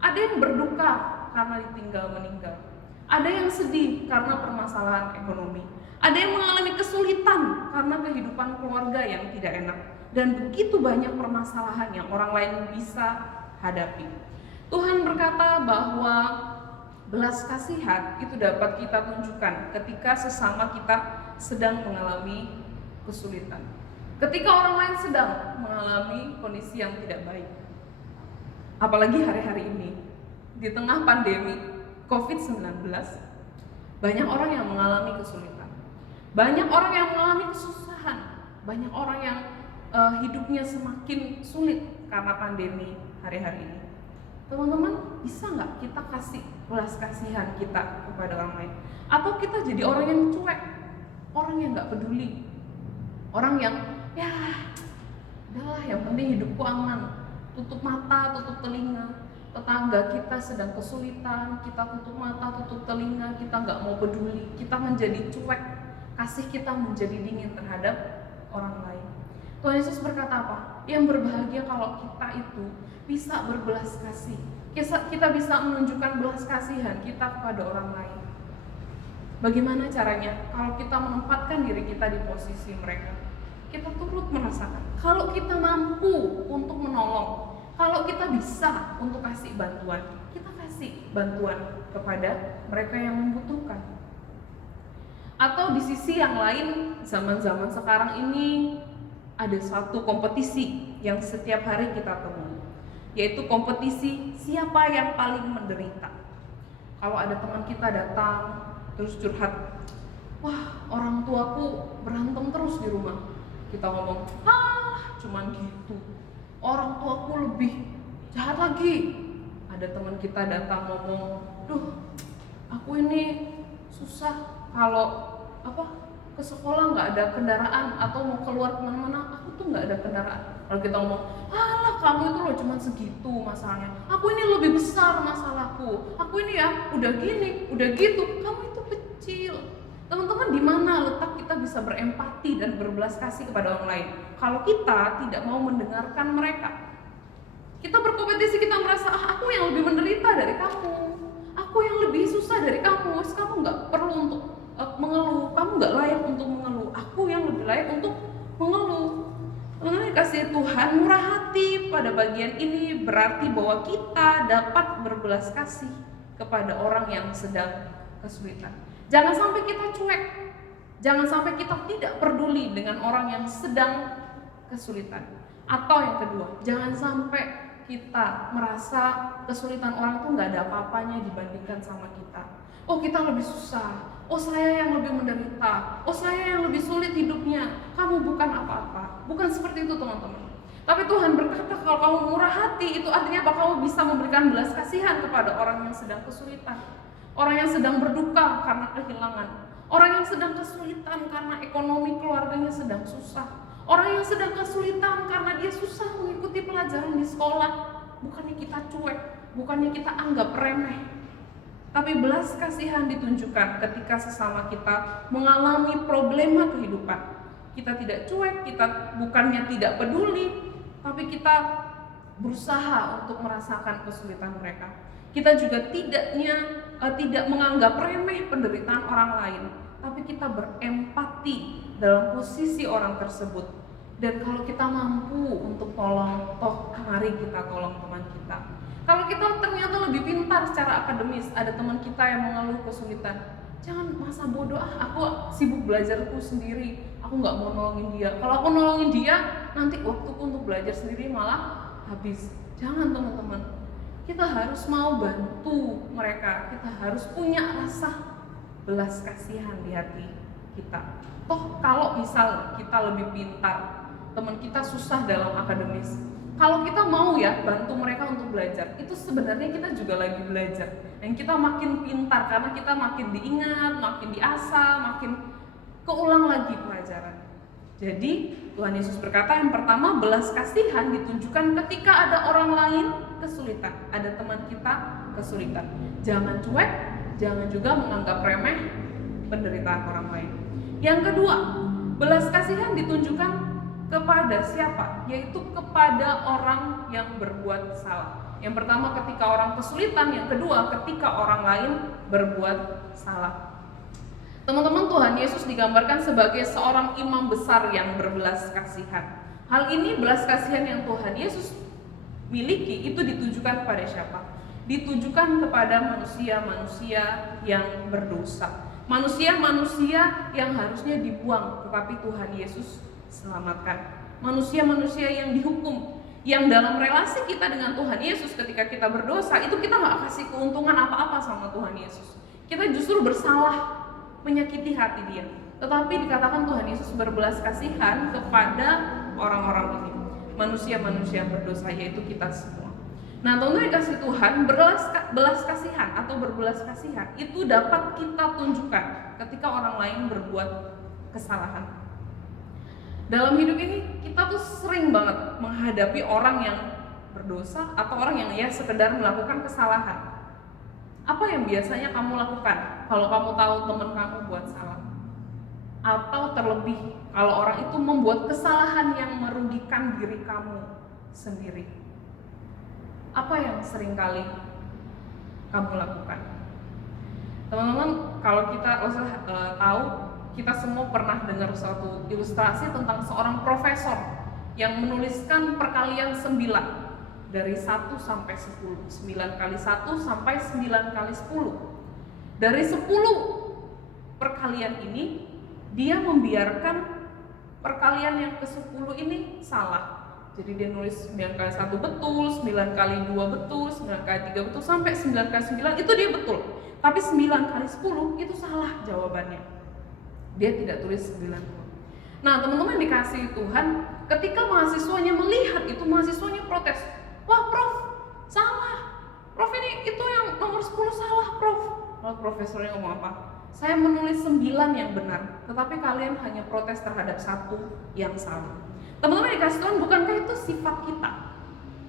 Ada yang berduka karena ditinggal meninggal. Ada yang sedih karena permasalahan ekonomi. Ada yang mengalami kesulitan karena kehidupan keluarga yang tidak enak. Dan begitu banyak permasalahan yang orang lain bisa hadapi. Tuhan berkata bahwa belas kasihan itu dapat kita tunjukkan ketika sesama kita sedang mengalami kesulitan. Ketika orang lain sedang mengalami kondisi yang tidak baik. Apalagi hari-hari ini, di tengah pandemi COVID-19, banyak orang yang mengalami kesulitan. Banyak orang yang mengalami kesusahan. Banyak orang yang hidupnya semakin sulit karena pandemi hari-hari ini. Teman-teman, bisa nggak kita kasih belas kasihan kita kepada orang lain? Atau kita jadi orang yang cuek, orang yang nggak peduli, orang yang ya udahlah yang penting hidupku aman, tutup mata, tutup telinga. Tetangga kita sedang kesulitan, kita tutup mata, tutup telinga, kita nggak mau peduli, kita menjadi cuek, kasih kita menjadi dingin terhadap orang lain. Tuhan Yesus berkata apa? Yang berbahagia kalau kita itu bisa berbelas kasih. Kita bisa menunjukkan belas kasihan kita kepada orang lain. Bagaimana caranya? Kalau kita menempatkan diri kita di posisi mereka, kita turut merasakan. Kalau kita mampu untuk menolong, kalau kita bisa untuk kasih bantuan, kita kasih bantuan kepada mereka yang membutuhkan. Atau di sisi yang lain, zaman-zaman sekarang ini ada satu kompetisi yang setiap hari kita temui, yaitu kompetisi siapa yang paling menderita. Kalau ada teman kita datang terus curhat, wah orang tuaku berantem terus di rumah, kita ngomong, cuman gitu, orang tuaku lebih jahat lagi. Ada teman kita datang ngomong, duh aku ini susah kalau ke sekolah nggak ada kendaraan atau mau keluar kemana-mana aku tuh nggak ada kendaraan. Kalau kita ngomong, alah kamu itu loh cuma segitu masalahnya, aku ini lebih besar masalahku, aku ini ya udah gini, udah gitu, kamu itu kecil. Teman-teman, di mana letak kita bisa berempati dan berbelas kasih kepada orang lain? Kalau kita tidak mau mendengarkan mereka, kita berkompetisi, kita merasa aku yang lebih menderita dari kamu, aku yang lebih susah dari kamu, kamu nggak perlu untuk mengeluh, kamu nggak layak untuk mengeluh, aku yang lebih layak untuk mengeluh. Teman-teman kasih Tuhan, murah hati pada bagian ini berarti bahwa kita dapat berbelas kasih kepada orang yang sedang kesulitan. Jangan sampai kita cuek, jangan sampai kita tidak peduli dengan orang yang sedang kesulitan. Atau yang kedua, jangan sampai kita merasa kesulitan orang itu nggak ada apa-apanya dibandingkan sama kita. Oh kita lebih susah, oh saya yang lebih menderita, oh saya yang lebih sulit hidupnya, kamu bukan apa-apa. Bukan seperti itu teman-teman. Tapi Tuhan berkata kalau kamu murah hati, itu artinya bahwa kamu bisa memberikan belas kasihan kepada orang yang sedang kesulitan, orang yang sedang berduka karena kehilangan, orang yang sedang kesulitan karena ekonomi keluarganya sedang susah, orang yang sedang kesulitan karena dia susah mengikuti pelajaran di sekolah. Bukannya kita cuek, bukannya kita anggap remeh, tapi belas kasihan ditunjukkan ketika sesama kita mengalami problema kehidupan. Kita tidak cuek, kita bukannya tidak peduli, tapi kita berusaha untuk merasakan kesulitan mereka. Kita juga tidak menganggap remeh penderitaan orang lain, tapi kita berempati dalam posisi orang tersebut. Dan kalau kita mampu untuk tolong, toh mari kita tolong teman kita. Kalau kita ternyata lebih pintar secara akademis, ada teman kita yang mengeluh kesulitan, jangan masa bodoh, aku sibuk belajarku sendiri, aku nggak mau nolongin dia. Kalau aku nolongin dia, nanti waktuku untuk belajar sendiri malah habis. Jangan teman-teman, kita harus mau bantu mereka, kita harus punya rasa belas kasihan di hati kita. Toh kalau misal kita lebih pintar, teman kita susah dalam akademis, kalau kita mau ya bantu mereka untuk belajar, itu sebenarnya kita juga lagi belajar. Dan kita makin pintar karena kita makin diingat, makin diasah, makin keulang lagi pelajaran. Jadi Tuhan Yesus berkata yang pertama, belas kasihan ditunjukkan ketika ada orang lain kesulitan, ada teman kita kesulitan. Jangan cuek, jangan juga menganggap remeh penderitaan orang lain. Yang kedua, belas kasihan ditunjukkan kepada siapa? Yaitu kepada orang yang berbuat salah. Yang pertama ketika orang kesulitan, yang kedua ketika orang lain berbuat salah. Teman-teman, Tuhan Yesus digambarkan sebagai seorang imam besar yang berbelas kasihan. Hal ini belas kasihan yang Tuhan Yesus miliki itu ditujukan kepada siapa? Ditujukan kepada manusia-manusia yang berdosa. Manusia-manusia yang harusnya dibuang, tetapi Tuhan Yesus selamatkan. Manusia-manusia yang dihukum, yang dalam relasi kita dengan Tuhan Yesus ketika kita berdosa, itu kita gak kasih keuntungan apa-apa sama Tuhan Yesus. Kita justru bersalah, menyakiti hati dia. Tetapi dikatakan Tuhan Yesus berbelas kasihan kepada orang-orang ini, manusia-manusia yang berdosa, yaitu kita semua. Nah, teman-teman dikasih Tuhan, belas kasihan atau berbelas kasihan itu dapat kita tunjukkan ketika orang lain berbuat kesalahan. Dalam hidup ini kita tuh sering banget menghadapi orang yang berdosa atau orang yang ya sekedar melakukan kesalahan. Apa yang biasanya kamu lakukan kalau kamu tahu teman kamu buat salah? Atau terlebih kalau orang itu membuat kesalahan yang merugikan diri kamu sendiri. Apa yang seringkali kamu lakukan? Teman-teman, kalau kita tahu, kita semua pernah dengar suatu ilustrasi tentang seorang profesor yang menuliskan perkalian 9 dari 1 sampai 10, 9 kali 1 sampai 9 kali 10. Dari 10 perkalian ini, dia membiarkan perkalian yang ke-10 ini salah. Jadi dia nulis 9 kali 1 betul, 9 kali 2 betul, 9 kali 3 betul, sampai 9 kali 9 itu dia betul. Tapi 9 kali 10 itu salah jawabannya. Dia tidak tulis 90. Nah, teman-teman dikasih Tuhan, ketika mahasiswanya melihat itu, mahasiswanya protes. Wah, Prof, salah. Prof, ini itu yang nomor 10 salah, Prof. Lalu profesornya ngomong apa? Saya menulis 9 yang benar, tetapi kalian hanya protes terhadap 1 yang salah. Teman-teman dikasih Tuhan, bukankah itu sifat kita?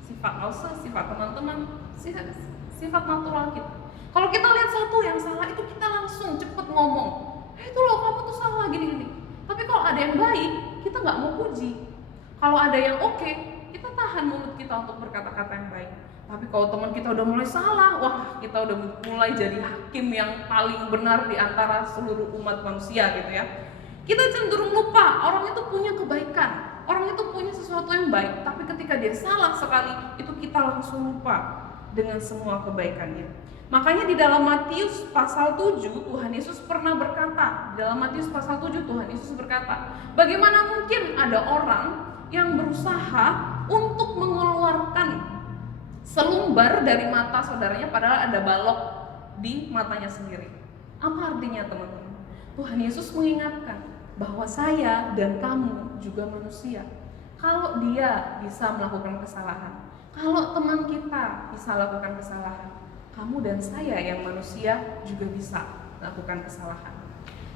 Sifat Elsa, sifat teman-teman, sifat natural kita. Kalau kita lihat 1 yang salah, itu kita langsung cepet ngomong, itu loh kamu tuh salah gini-gini. Tapi kalau ada yang baik, kita nggak mau puji. Kalau ada yang oke, kita tahan mulut kita untuk berkata-kata yang baik. Tapi kalau teman kita udah mulai salah, wah kita udah mulai jadi hakim yang paling benar di antara seluruh umat manusia gitu ya. Kita cenderung lupa orang itu punya kebaikan, orang itu punya sesuatu yang baik. Tapi ketika dia salah sekali, itu kita langsung lupa dengan semua kebaikannya. Makanya di dalam Matius pasal 7 Tuhan Yesus pernah berkata, di dalam Matius pasal 7 Tuhan Yesus berkata, bagaimana mungkin ada orang yang berusaha untuk mengeluarkan selumbar dari mata saudaranya padahal ada balok di matanya sendiri. Apa artinya teman-teman? Tuhan Yesus mengingatkan bahwa saya dan kamu juga manusia. Kalau dia bisa melakukan kesalahan, kalau teman kita bisa lakukan kesalahan, kamu dan saya yang manusia juga bisa melakukan kesalahan.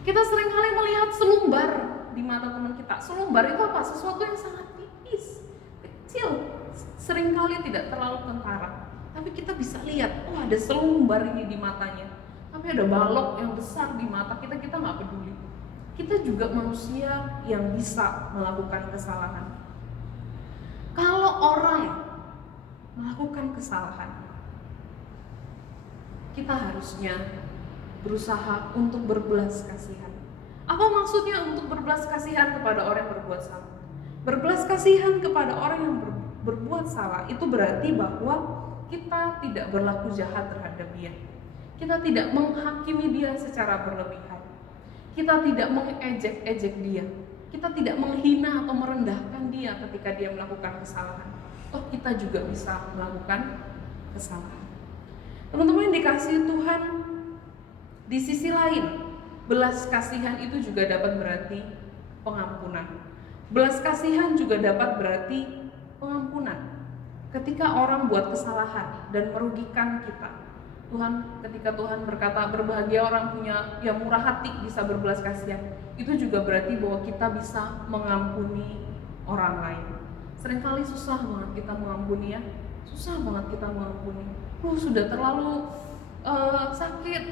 Kita seringkali melihat selumbar di mata teman kita. Selumbar itu apa? Sesuatu yang sangat tipis, kecil, seringkali tidak terlalu kentara. Tapi kita bisa lihat, oh ada selumbar ini di matanya. Tapi ada balok yang besar di mata kita, kita nggak peduli. Kita juga manusia yang bisa melakukan kesalahan. Kalau orang melakukan kesalahan, kita harusnya berusaha untuk berbelas kasihan. Apa maksudnya untuk berbelas kasihan kepada orang yang berbuat salah? Berbelas kasihan kepada orang yang berbuat salah itu berarti bahwa kita tidak berlaku jahat terhadap dia. Kita tidak menghakimi dia secara berlebihan. Kita tidak mengejek-ejek dia. Kita tidak menghina atau merendahkan dia ketika dia melakukan kesalahan. Toh kita juga bisa melakukan kesalahan. Teman-teman yang dikasihi Tuhan, di sisi lain, belas kasihan itu juga dapat berarti pengampunan. Belas kasihan juga dapat berarti pengampunan. Ketika orang buat kesalahan dan merugikan kita, ketika Tuhan berkata berbahagia orang punya yang murah hati bisa berbelas kasihan, itu juga berarti bahwa kita bisa mengampuni orang lain. Seringkali susah banget kita mengampuni ya, susah banget kita mengampuni. Sudah terlalu sakit,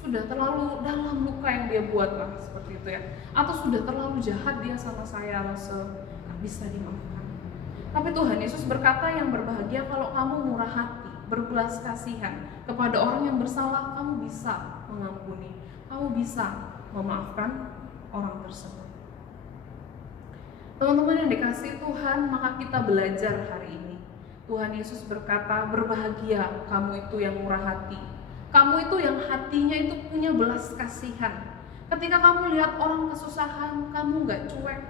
sudah terlalu dalam luka yang dia buat lah seperti itu ya, atau sudah terlalu jahat dia sama saya, nggak bisa dimaafkan. Tapi Tuhan Yesus berkata yang berbahagia kalau kamu murah hati, berbelas kasihan kepada orang yang bersalah, kamu bisa mengampuni, kamu bisa memaafkan orang tersebut. Teman-teman yang dikasihi Tuhan, maka kita belajar hari ini. Tuhan Yesus berkata, berbahagia kamu itu yang murah hati, kamu itu yang hatinya itu punya belas kasihan. Ketika kamu lihat orang kesusahan, kamu gak cuek.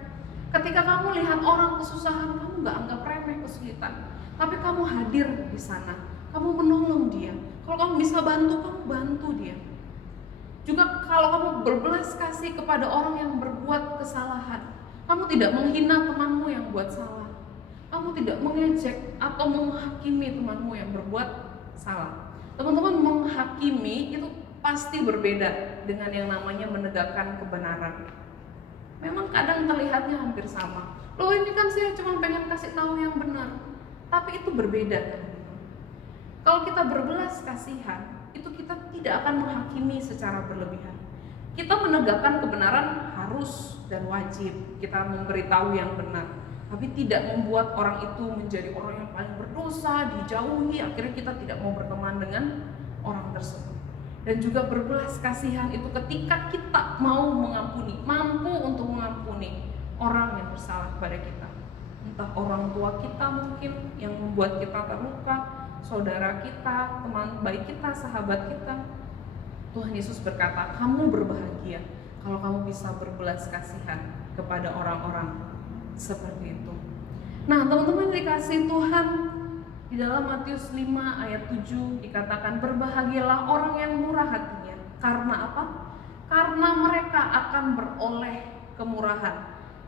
Ketika kamu lihat orang kesusahan, kamu gak anggap remeh kesulitan, tapi kamu hadir di sana, kamu menolong dia. Kalau kamu bisa bantu, kamu bantu dia. Juga kalau kamu berbelas kasih kepada orang yang berbuat kesalahan, kamu tidak menghina temanmu yang buat salah, kamu tidak mengejek atau menghakimi temanmu yang berbuat salah. Teman-teman, menghakimi itu pasti berbeda dengan yang namanya menegakkan kebenaran. Memang kadang terlihatnya hampir sama. Loh ini kan saya cuma pengen kasih tahu yang benar. Tapi itu berbeda. Kalau kita berbelas kasihan, itu kita tidak akan menghakimi secara berlebihan. Kita menegakkan kebenaran harus dan wajib. Kita memberitahu yang benar. Tapi tidak membuat orang itu menjadi orang yang paling berdosa, dijauhi, akhirnya kita tidak mau berteman dengan orang tersebut. Dan juga berbelas kasihan itu ketika kita mau mengampuni, mampu untuk mengampuni orang yang bersalah kepada kita. Entah orang tua kita mungkin yang membuat kita terluka, saudara kita, teman baik kita, sahabat kita. Tuhan Yesus berkata, kamu berbahagia kalau kamu bisa berbelas kasihan kepada orang-orang seperti itu. Nah, teman-teman dikasih Tuhan, di dalam Matius 5 ayat 7 dikatakan berbahagialah orang yang murah hatinya. Karena apa? Karena mereka akan beroleh kemurahan.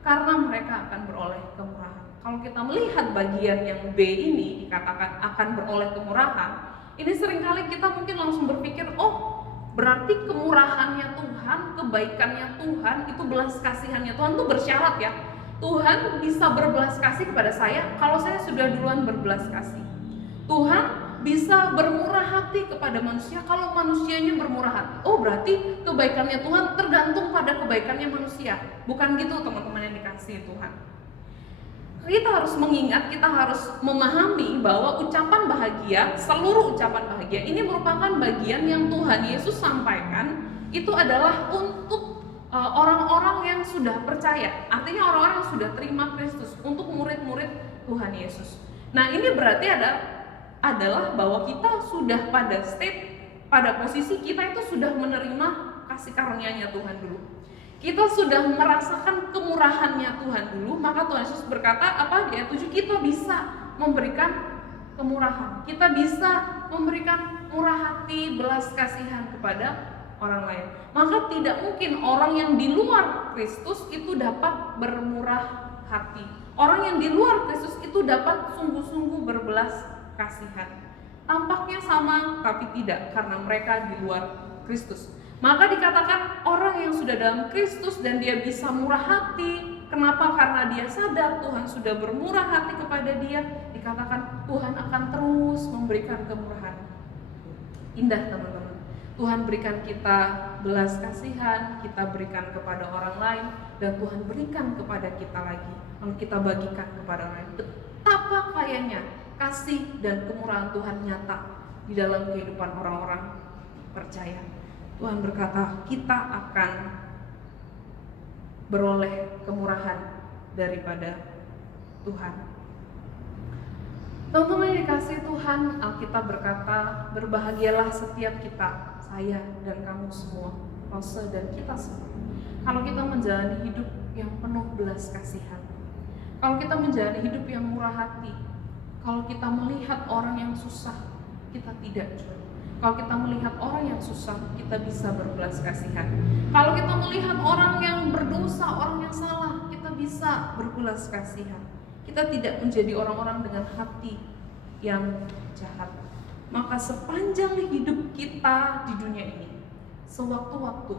Karena mereka akan beroleh kemurahan. Kalau kita melihat bagian yang B ini dikatakan akan beroleh kemurahan, ini seringkali kita mungkin langsung berpikir, oh Berarti kemurahannya Tuhan, kebaikannya Tuhan, itu belas kasihannya Tuhan tuh bersyarat ya. Tuhan bisa berbelas kasih kepada saya kalau saya sudah duluan berbelas kasih. Tuhan bisa bermurah hati kepada manusia kalau manusianya bermurah hati. Oh, berarti kebaikannya Tuhan tergantung pada kebaikannya manusia. Bukan gitu teman-teman yang dikasihi Tuhan. Kita harus mengingat, kita harus memahami bahwa ucapan bahagia, seluruh ucapan bahagia ini merupakan bagian yang Tuhan Yesus sampaikan. Itu adalah untuk orang-orang yang sudah percaya, artinya orang-orang yang sudah terima Kristus, untuk murid-murid Tuhan Yesus. Nah, ini berarti adalah bahwa kita sudah pada posisi kita itu sudah menerima kasih karunia-Nya Tuhan dulu. Kita sudah merasakan kemurahannya Tuhan dulu, maka Tuhan Yesus berkata di ayat 7, kita bisa memberikan kemurahan, kita bisa memberikan murah hati, belas kasihan kepada orang lain. Maka tidak mungkin orang yang di luar Kristus itu dapat bermurah hati. Orang yang di luar Kristus itu dapat sungguh-sungguh berbelas kasihan. Tampaknya sama, tapi tidak, karena mereka di luar Kristus. Maka dikatakan orang yang sudah dalam Kristus dan dia bisa murah hati. Kenapa? Karena dia sadar Tuhan sudah bermurah hati kepada dia. Dikatakan Tuhan akan terus memberikan kemurahan. Indah teman-teman. Tuhan berikan kita belas kasihan, kita berikan kepada orang lain, dan Tuhan berikan kepada kita lagi. Lalu kita bagikan kepada orang lain. Betapa kayanya kasih dan kemurahan Tuhan nyata di dalam kehidupan orang-orang percaya. Tuhan berkata, kita akan beroleh kemurahan daripada Tuhan. Teman-teman yang dikasihi Tuhan, Alkitab berkata, berbahagialah setiap kita, saya dan kamu semua, Rose dan kita semua, kalau kita menjalani hidup yang penuh belas kasihan, kalau kita menjalani hidup yang murah hati, kalau kita melihat orang yang susah, kita tidak jual. Kalau kita melihat orang yang susah, kita bisa berbelas kasihan. Kalau kita melihat orang yang berdosa, orang yang salah, kita bisa berbelas kasihan. Kita tidak menjadi orang-orang dengan hati yang jahat. Maka sepanjang hidup kita di dunia ini, sewaktu-waktu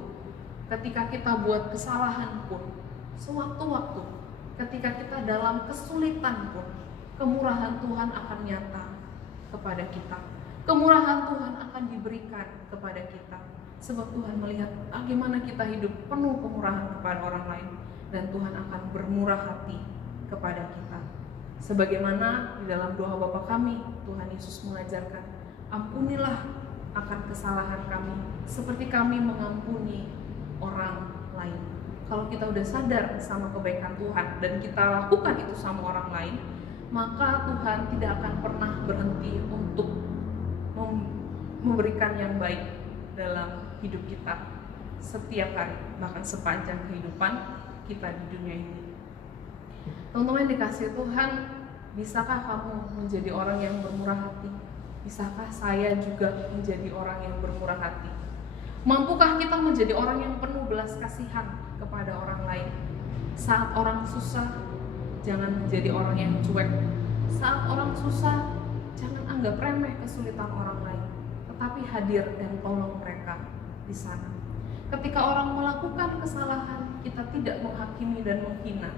ketika kita buat kesalahan pun, sewaktu-waktu ketika kita dalam kesulitan pun, kemurahan Tuhan akan nyata kepada kita. Kemurahan Tuhan akan diberikan kepada kita. Sebab Tuhan melihat bagaimana kita hidup penuh kemurahan kepada orang lain, dan Tuhan akan bermurah hati kepada kita. Sebagaimana di dalam doa Bapa kami, Tuhan Yesus mengajarkan, ampunilah akan kesalahan kami seperti kami mengampuni orang lain. Kalau kita udah sadar sama kebaikan Tuhan dan kita lakukan itu sama orang lain, maka Tuhan tidak akan pernah berhenti untuk memberikan yang baik dalam hidup kita setiap hari, bahkan sepanjang kehidupan kita di dunia ini. Teman-teman dikasih Tuhan, bisakah kamu menjadi orang yang bermurah hati? Bisakah saya juga menjadi orang yang bermurah hati? Mampukah kita menjadi orang yang penuh belas kasihan kepada orang lain? Saat orang susah, jangan menjadi orang yang cuek. Saat orang susah, jangan anggap remeh kesulitan orang lain, tetapi hadir dan tolong mereka di sana. Ketika orang melakukan kesalahan, kita tidak menghakimi dan menghina,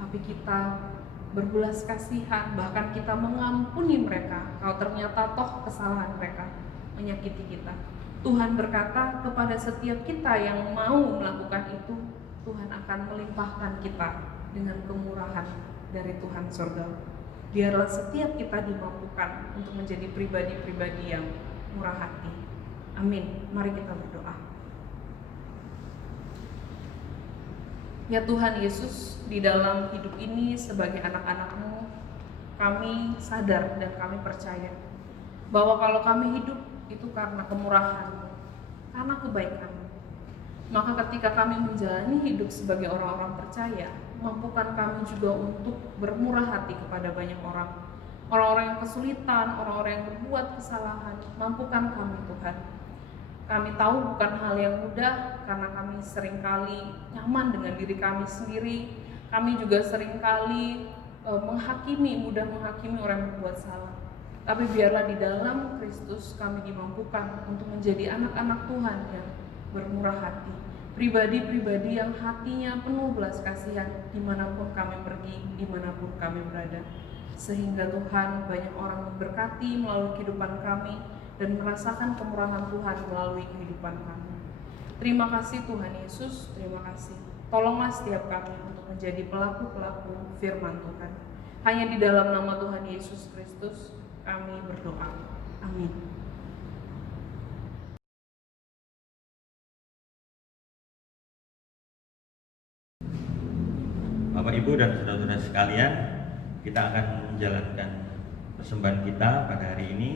tapi kita berbelas kasihan, bahkan kita mengampuni mereka kalau ternyata toh kesalahan mereka menyakiti kita. Tuhan berkata kepada setiap kita yang mau melakukan itu, Tuhan akan melimpahkan kita dengan kemurahan dari Tuhan surga. Biarlah setiap kita dimampukan untuk menjadi pribadi-pribadi yang murah hati. Amin. Mari kita berdoa. Ya Tuhan Yesus, di dalam hidup ini sebagai anak-anak-Mu, kami sadar dan kami percaya bahwa kalau kami hidup itu karena kemurahan, karena kebaikan-Mu. Maka ketika kami menjalani hidup sebagai orang-orang percaya, mampukan kami juga untuk bermurah hati kepada banyak orang. Orang-orang yang kesulitan, orang-orang yang berbuat kesalahan, mampukan kami Tuhan. Kami tahu bukan hal yang mudah, karena kami seringkali nyaman dengan diri kami sendiri. Kami juga seringkali mudah menghakimi orang yang berbuat salah. Tapi biarlah di dalam Kristus kami dimampukan untuk menjadi anak-anak Tuhan yang bermurah hati, pribadi-pribadi yang hatinya penuh belas kasihan dimanapun kami pergi, dimanapun kami berada. Sehingga Tuhan banyak orang memberkati melalui kehidupan kami dan merasakan kemurahan Tuhan melalui kehidupan kami. Terima kasih Tuhan Yesus, terima kasih. Tolonglah setiap kami untuk menjadi pelaku-pelaku firman Tuhan. Hanya di dalam nama Tuhan Yesus Kristus kami berdoa. Amin. Bapak, Ibu, dan saudara-saudara sekalian, kita akan menjalankan persembahan kita pada hari ini.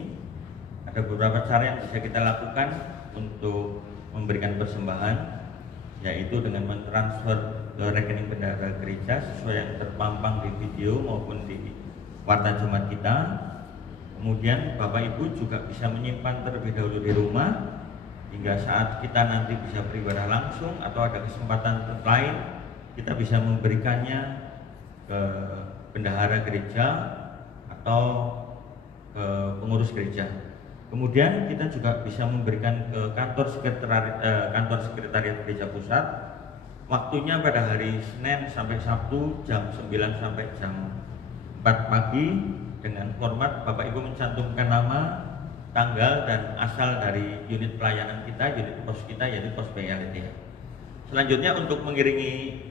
Ada beberapa cara yang bisa kita lakukan untuk memberikan persembahan, yaitu dengan mentransfer ke rekening bendahara gereja sesuai yang terpampang di video maupun di warta jemaat kita. Kemudian Bapak Ibu juga bisa menyimpan terlebih dahulu di rumah hingga saat kita nanti bisa beribadah langsung atau ada kesempatan lain, kita bisa memberikannya ke bendahara gereja atau ke pengurus gereja. Kemudian kita juga bisa memberikan ke kantor sekretariat gereja pusat. Waktunya pada hari Senin sampai Sabtu jam 9 sampai jam 4 pagi, dengan format Bapak Ibu mencantumkan nama, tanggal, dan asal dari unit pelayanan kita, unit pos kita, yaitu pos PLT. Selanjutnya, untuk mengiringi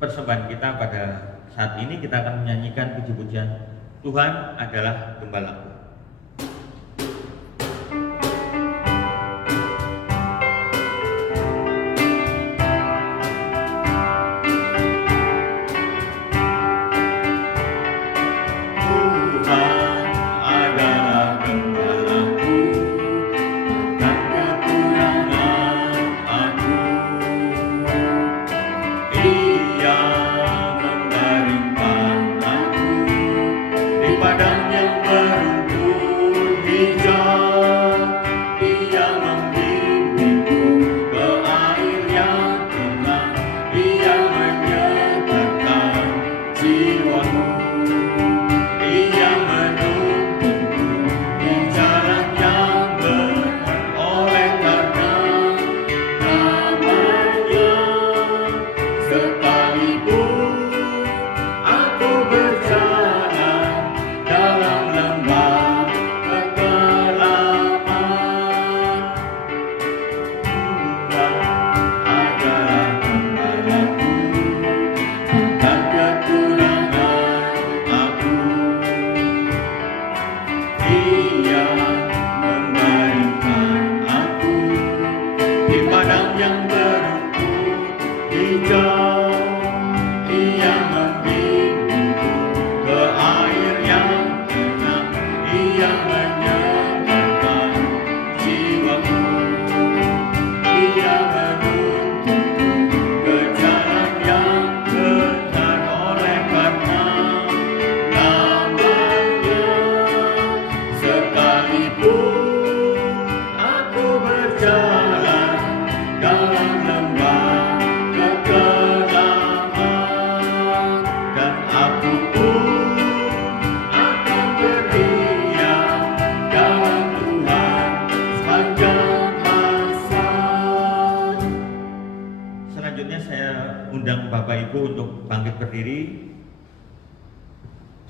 persembahan kita pada saat ini, kita akan menyanyikan puji-pujian Tuhan adalah Gembalaku. Untuk bangkit berdiri,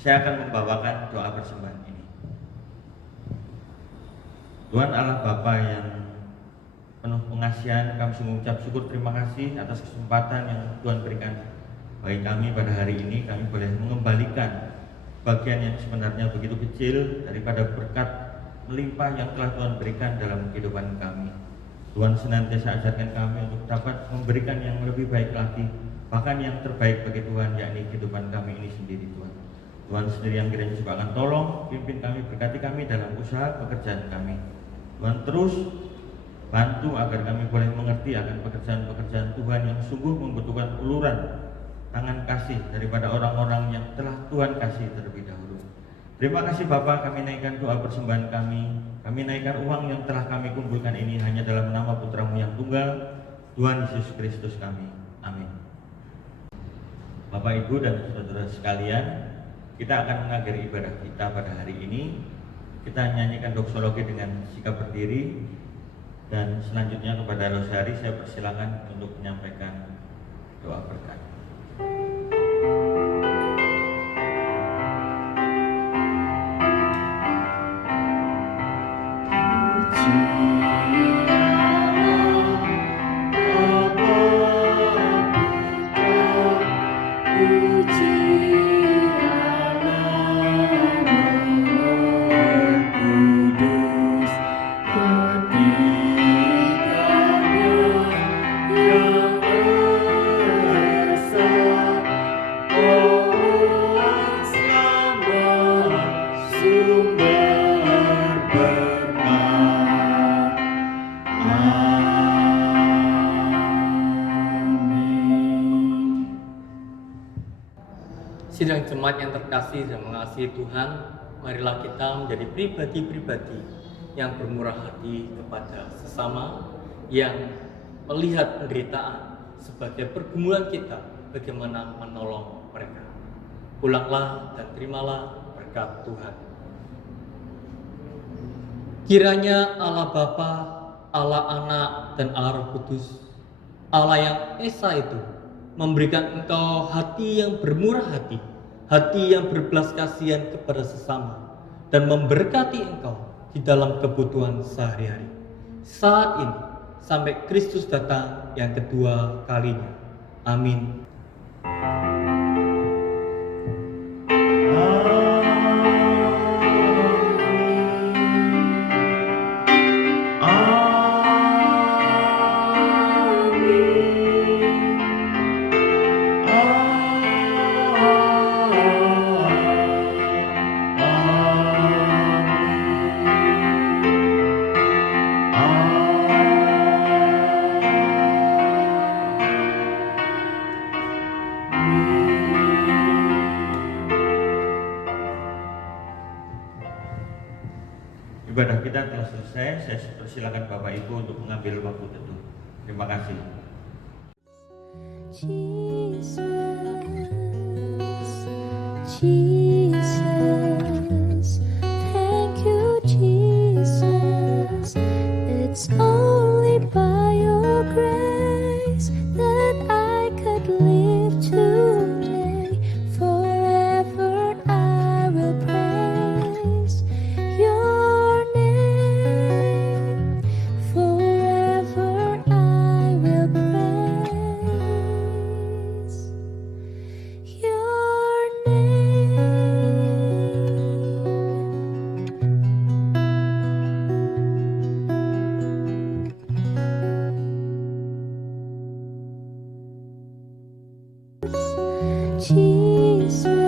saya akan membawakan doa persembahan ini. Tuhan Allah Bapa yang penuh pengasihan, kami mengucap syukur terima kasih atas kesempatan yang Tuhan berikan bagi kami pada hari ini. Kami boleh mengembalikan bagian yang sebenarnya begitu kecil daripada berkat melimpah yang telah Tuhan berikan dalam kehidupan kami. Tuhan senantiasa ajarkan kami untuk dapat memberikan yang lebih baik lagi, bahkan yang terbaik bagi Tuhan, yakni kehidupan kami ini sendiri. Tuhan sendiri yang kiranya juga akan tolong, pimpin kami, berkati kami dalam usaha pekerjaan kami. Tuhan terus bantu agar kami boleh mengerti akan pekerjaan-pekerjaan Tuhan yang sungguh membutuhkan uluran tangan kasih daripada orang-orang yang telah Tuhan kasih terlebih dahulu. Terima kasih Bapa, kami naikkan doa persembahan kami naikkan uang yang telah kami kumpulkan ini hanya dalam nama Putra-Mu yang tunggal, Tuhan Yesus Kristus kami. Amin. Bapak, Ibu, dan saudara sekalian, kita akan mengakhiri ibadah kita pada hari ini Kita nyanyikan doksologi dengan sikap berdiri, dan selanjutnya kepada Rosari saya persilakan untuk menyampaikan doa berkat. Sidang jemaat yang terkasih dan mengasihi Tuhan, marilah kita menjadi pribadi-pribadi yang bermurah hati kepada sesama, yang melihat penderitaan sebagai pergumulan kita, bagaimana menolong mereka. Pulanglah dan terimalah berkat Tuhan. Kiranya Allah Bapa, Allah Anak, dan Allah Roh Kudus, Allah yang Esa itu, memberikan engkau hati yang bermurah hati yang berbelas kasihan kepada sesama, dan memberkati engkau di dalam kebutuhan sehari-hari, saat ini sampai Kristus datang yang kedua kalinya. Amin. Ibadah kita telah selesai. Saya persilakan Bapak Ibu untuk mengambil waktu teduh. Terima kasih. Jesus, thank you, Jesus. It's only by your grace that I could live today. Forever I will praise your name. Forever I will praise your name. Jesus.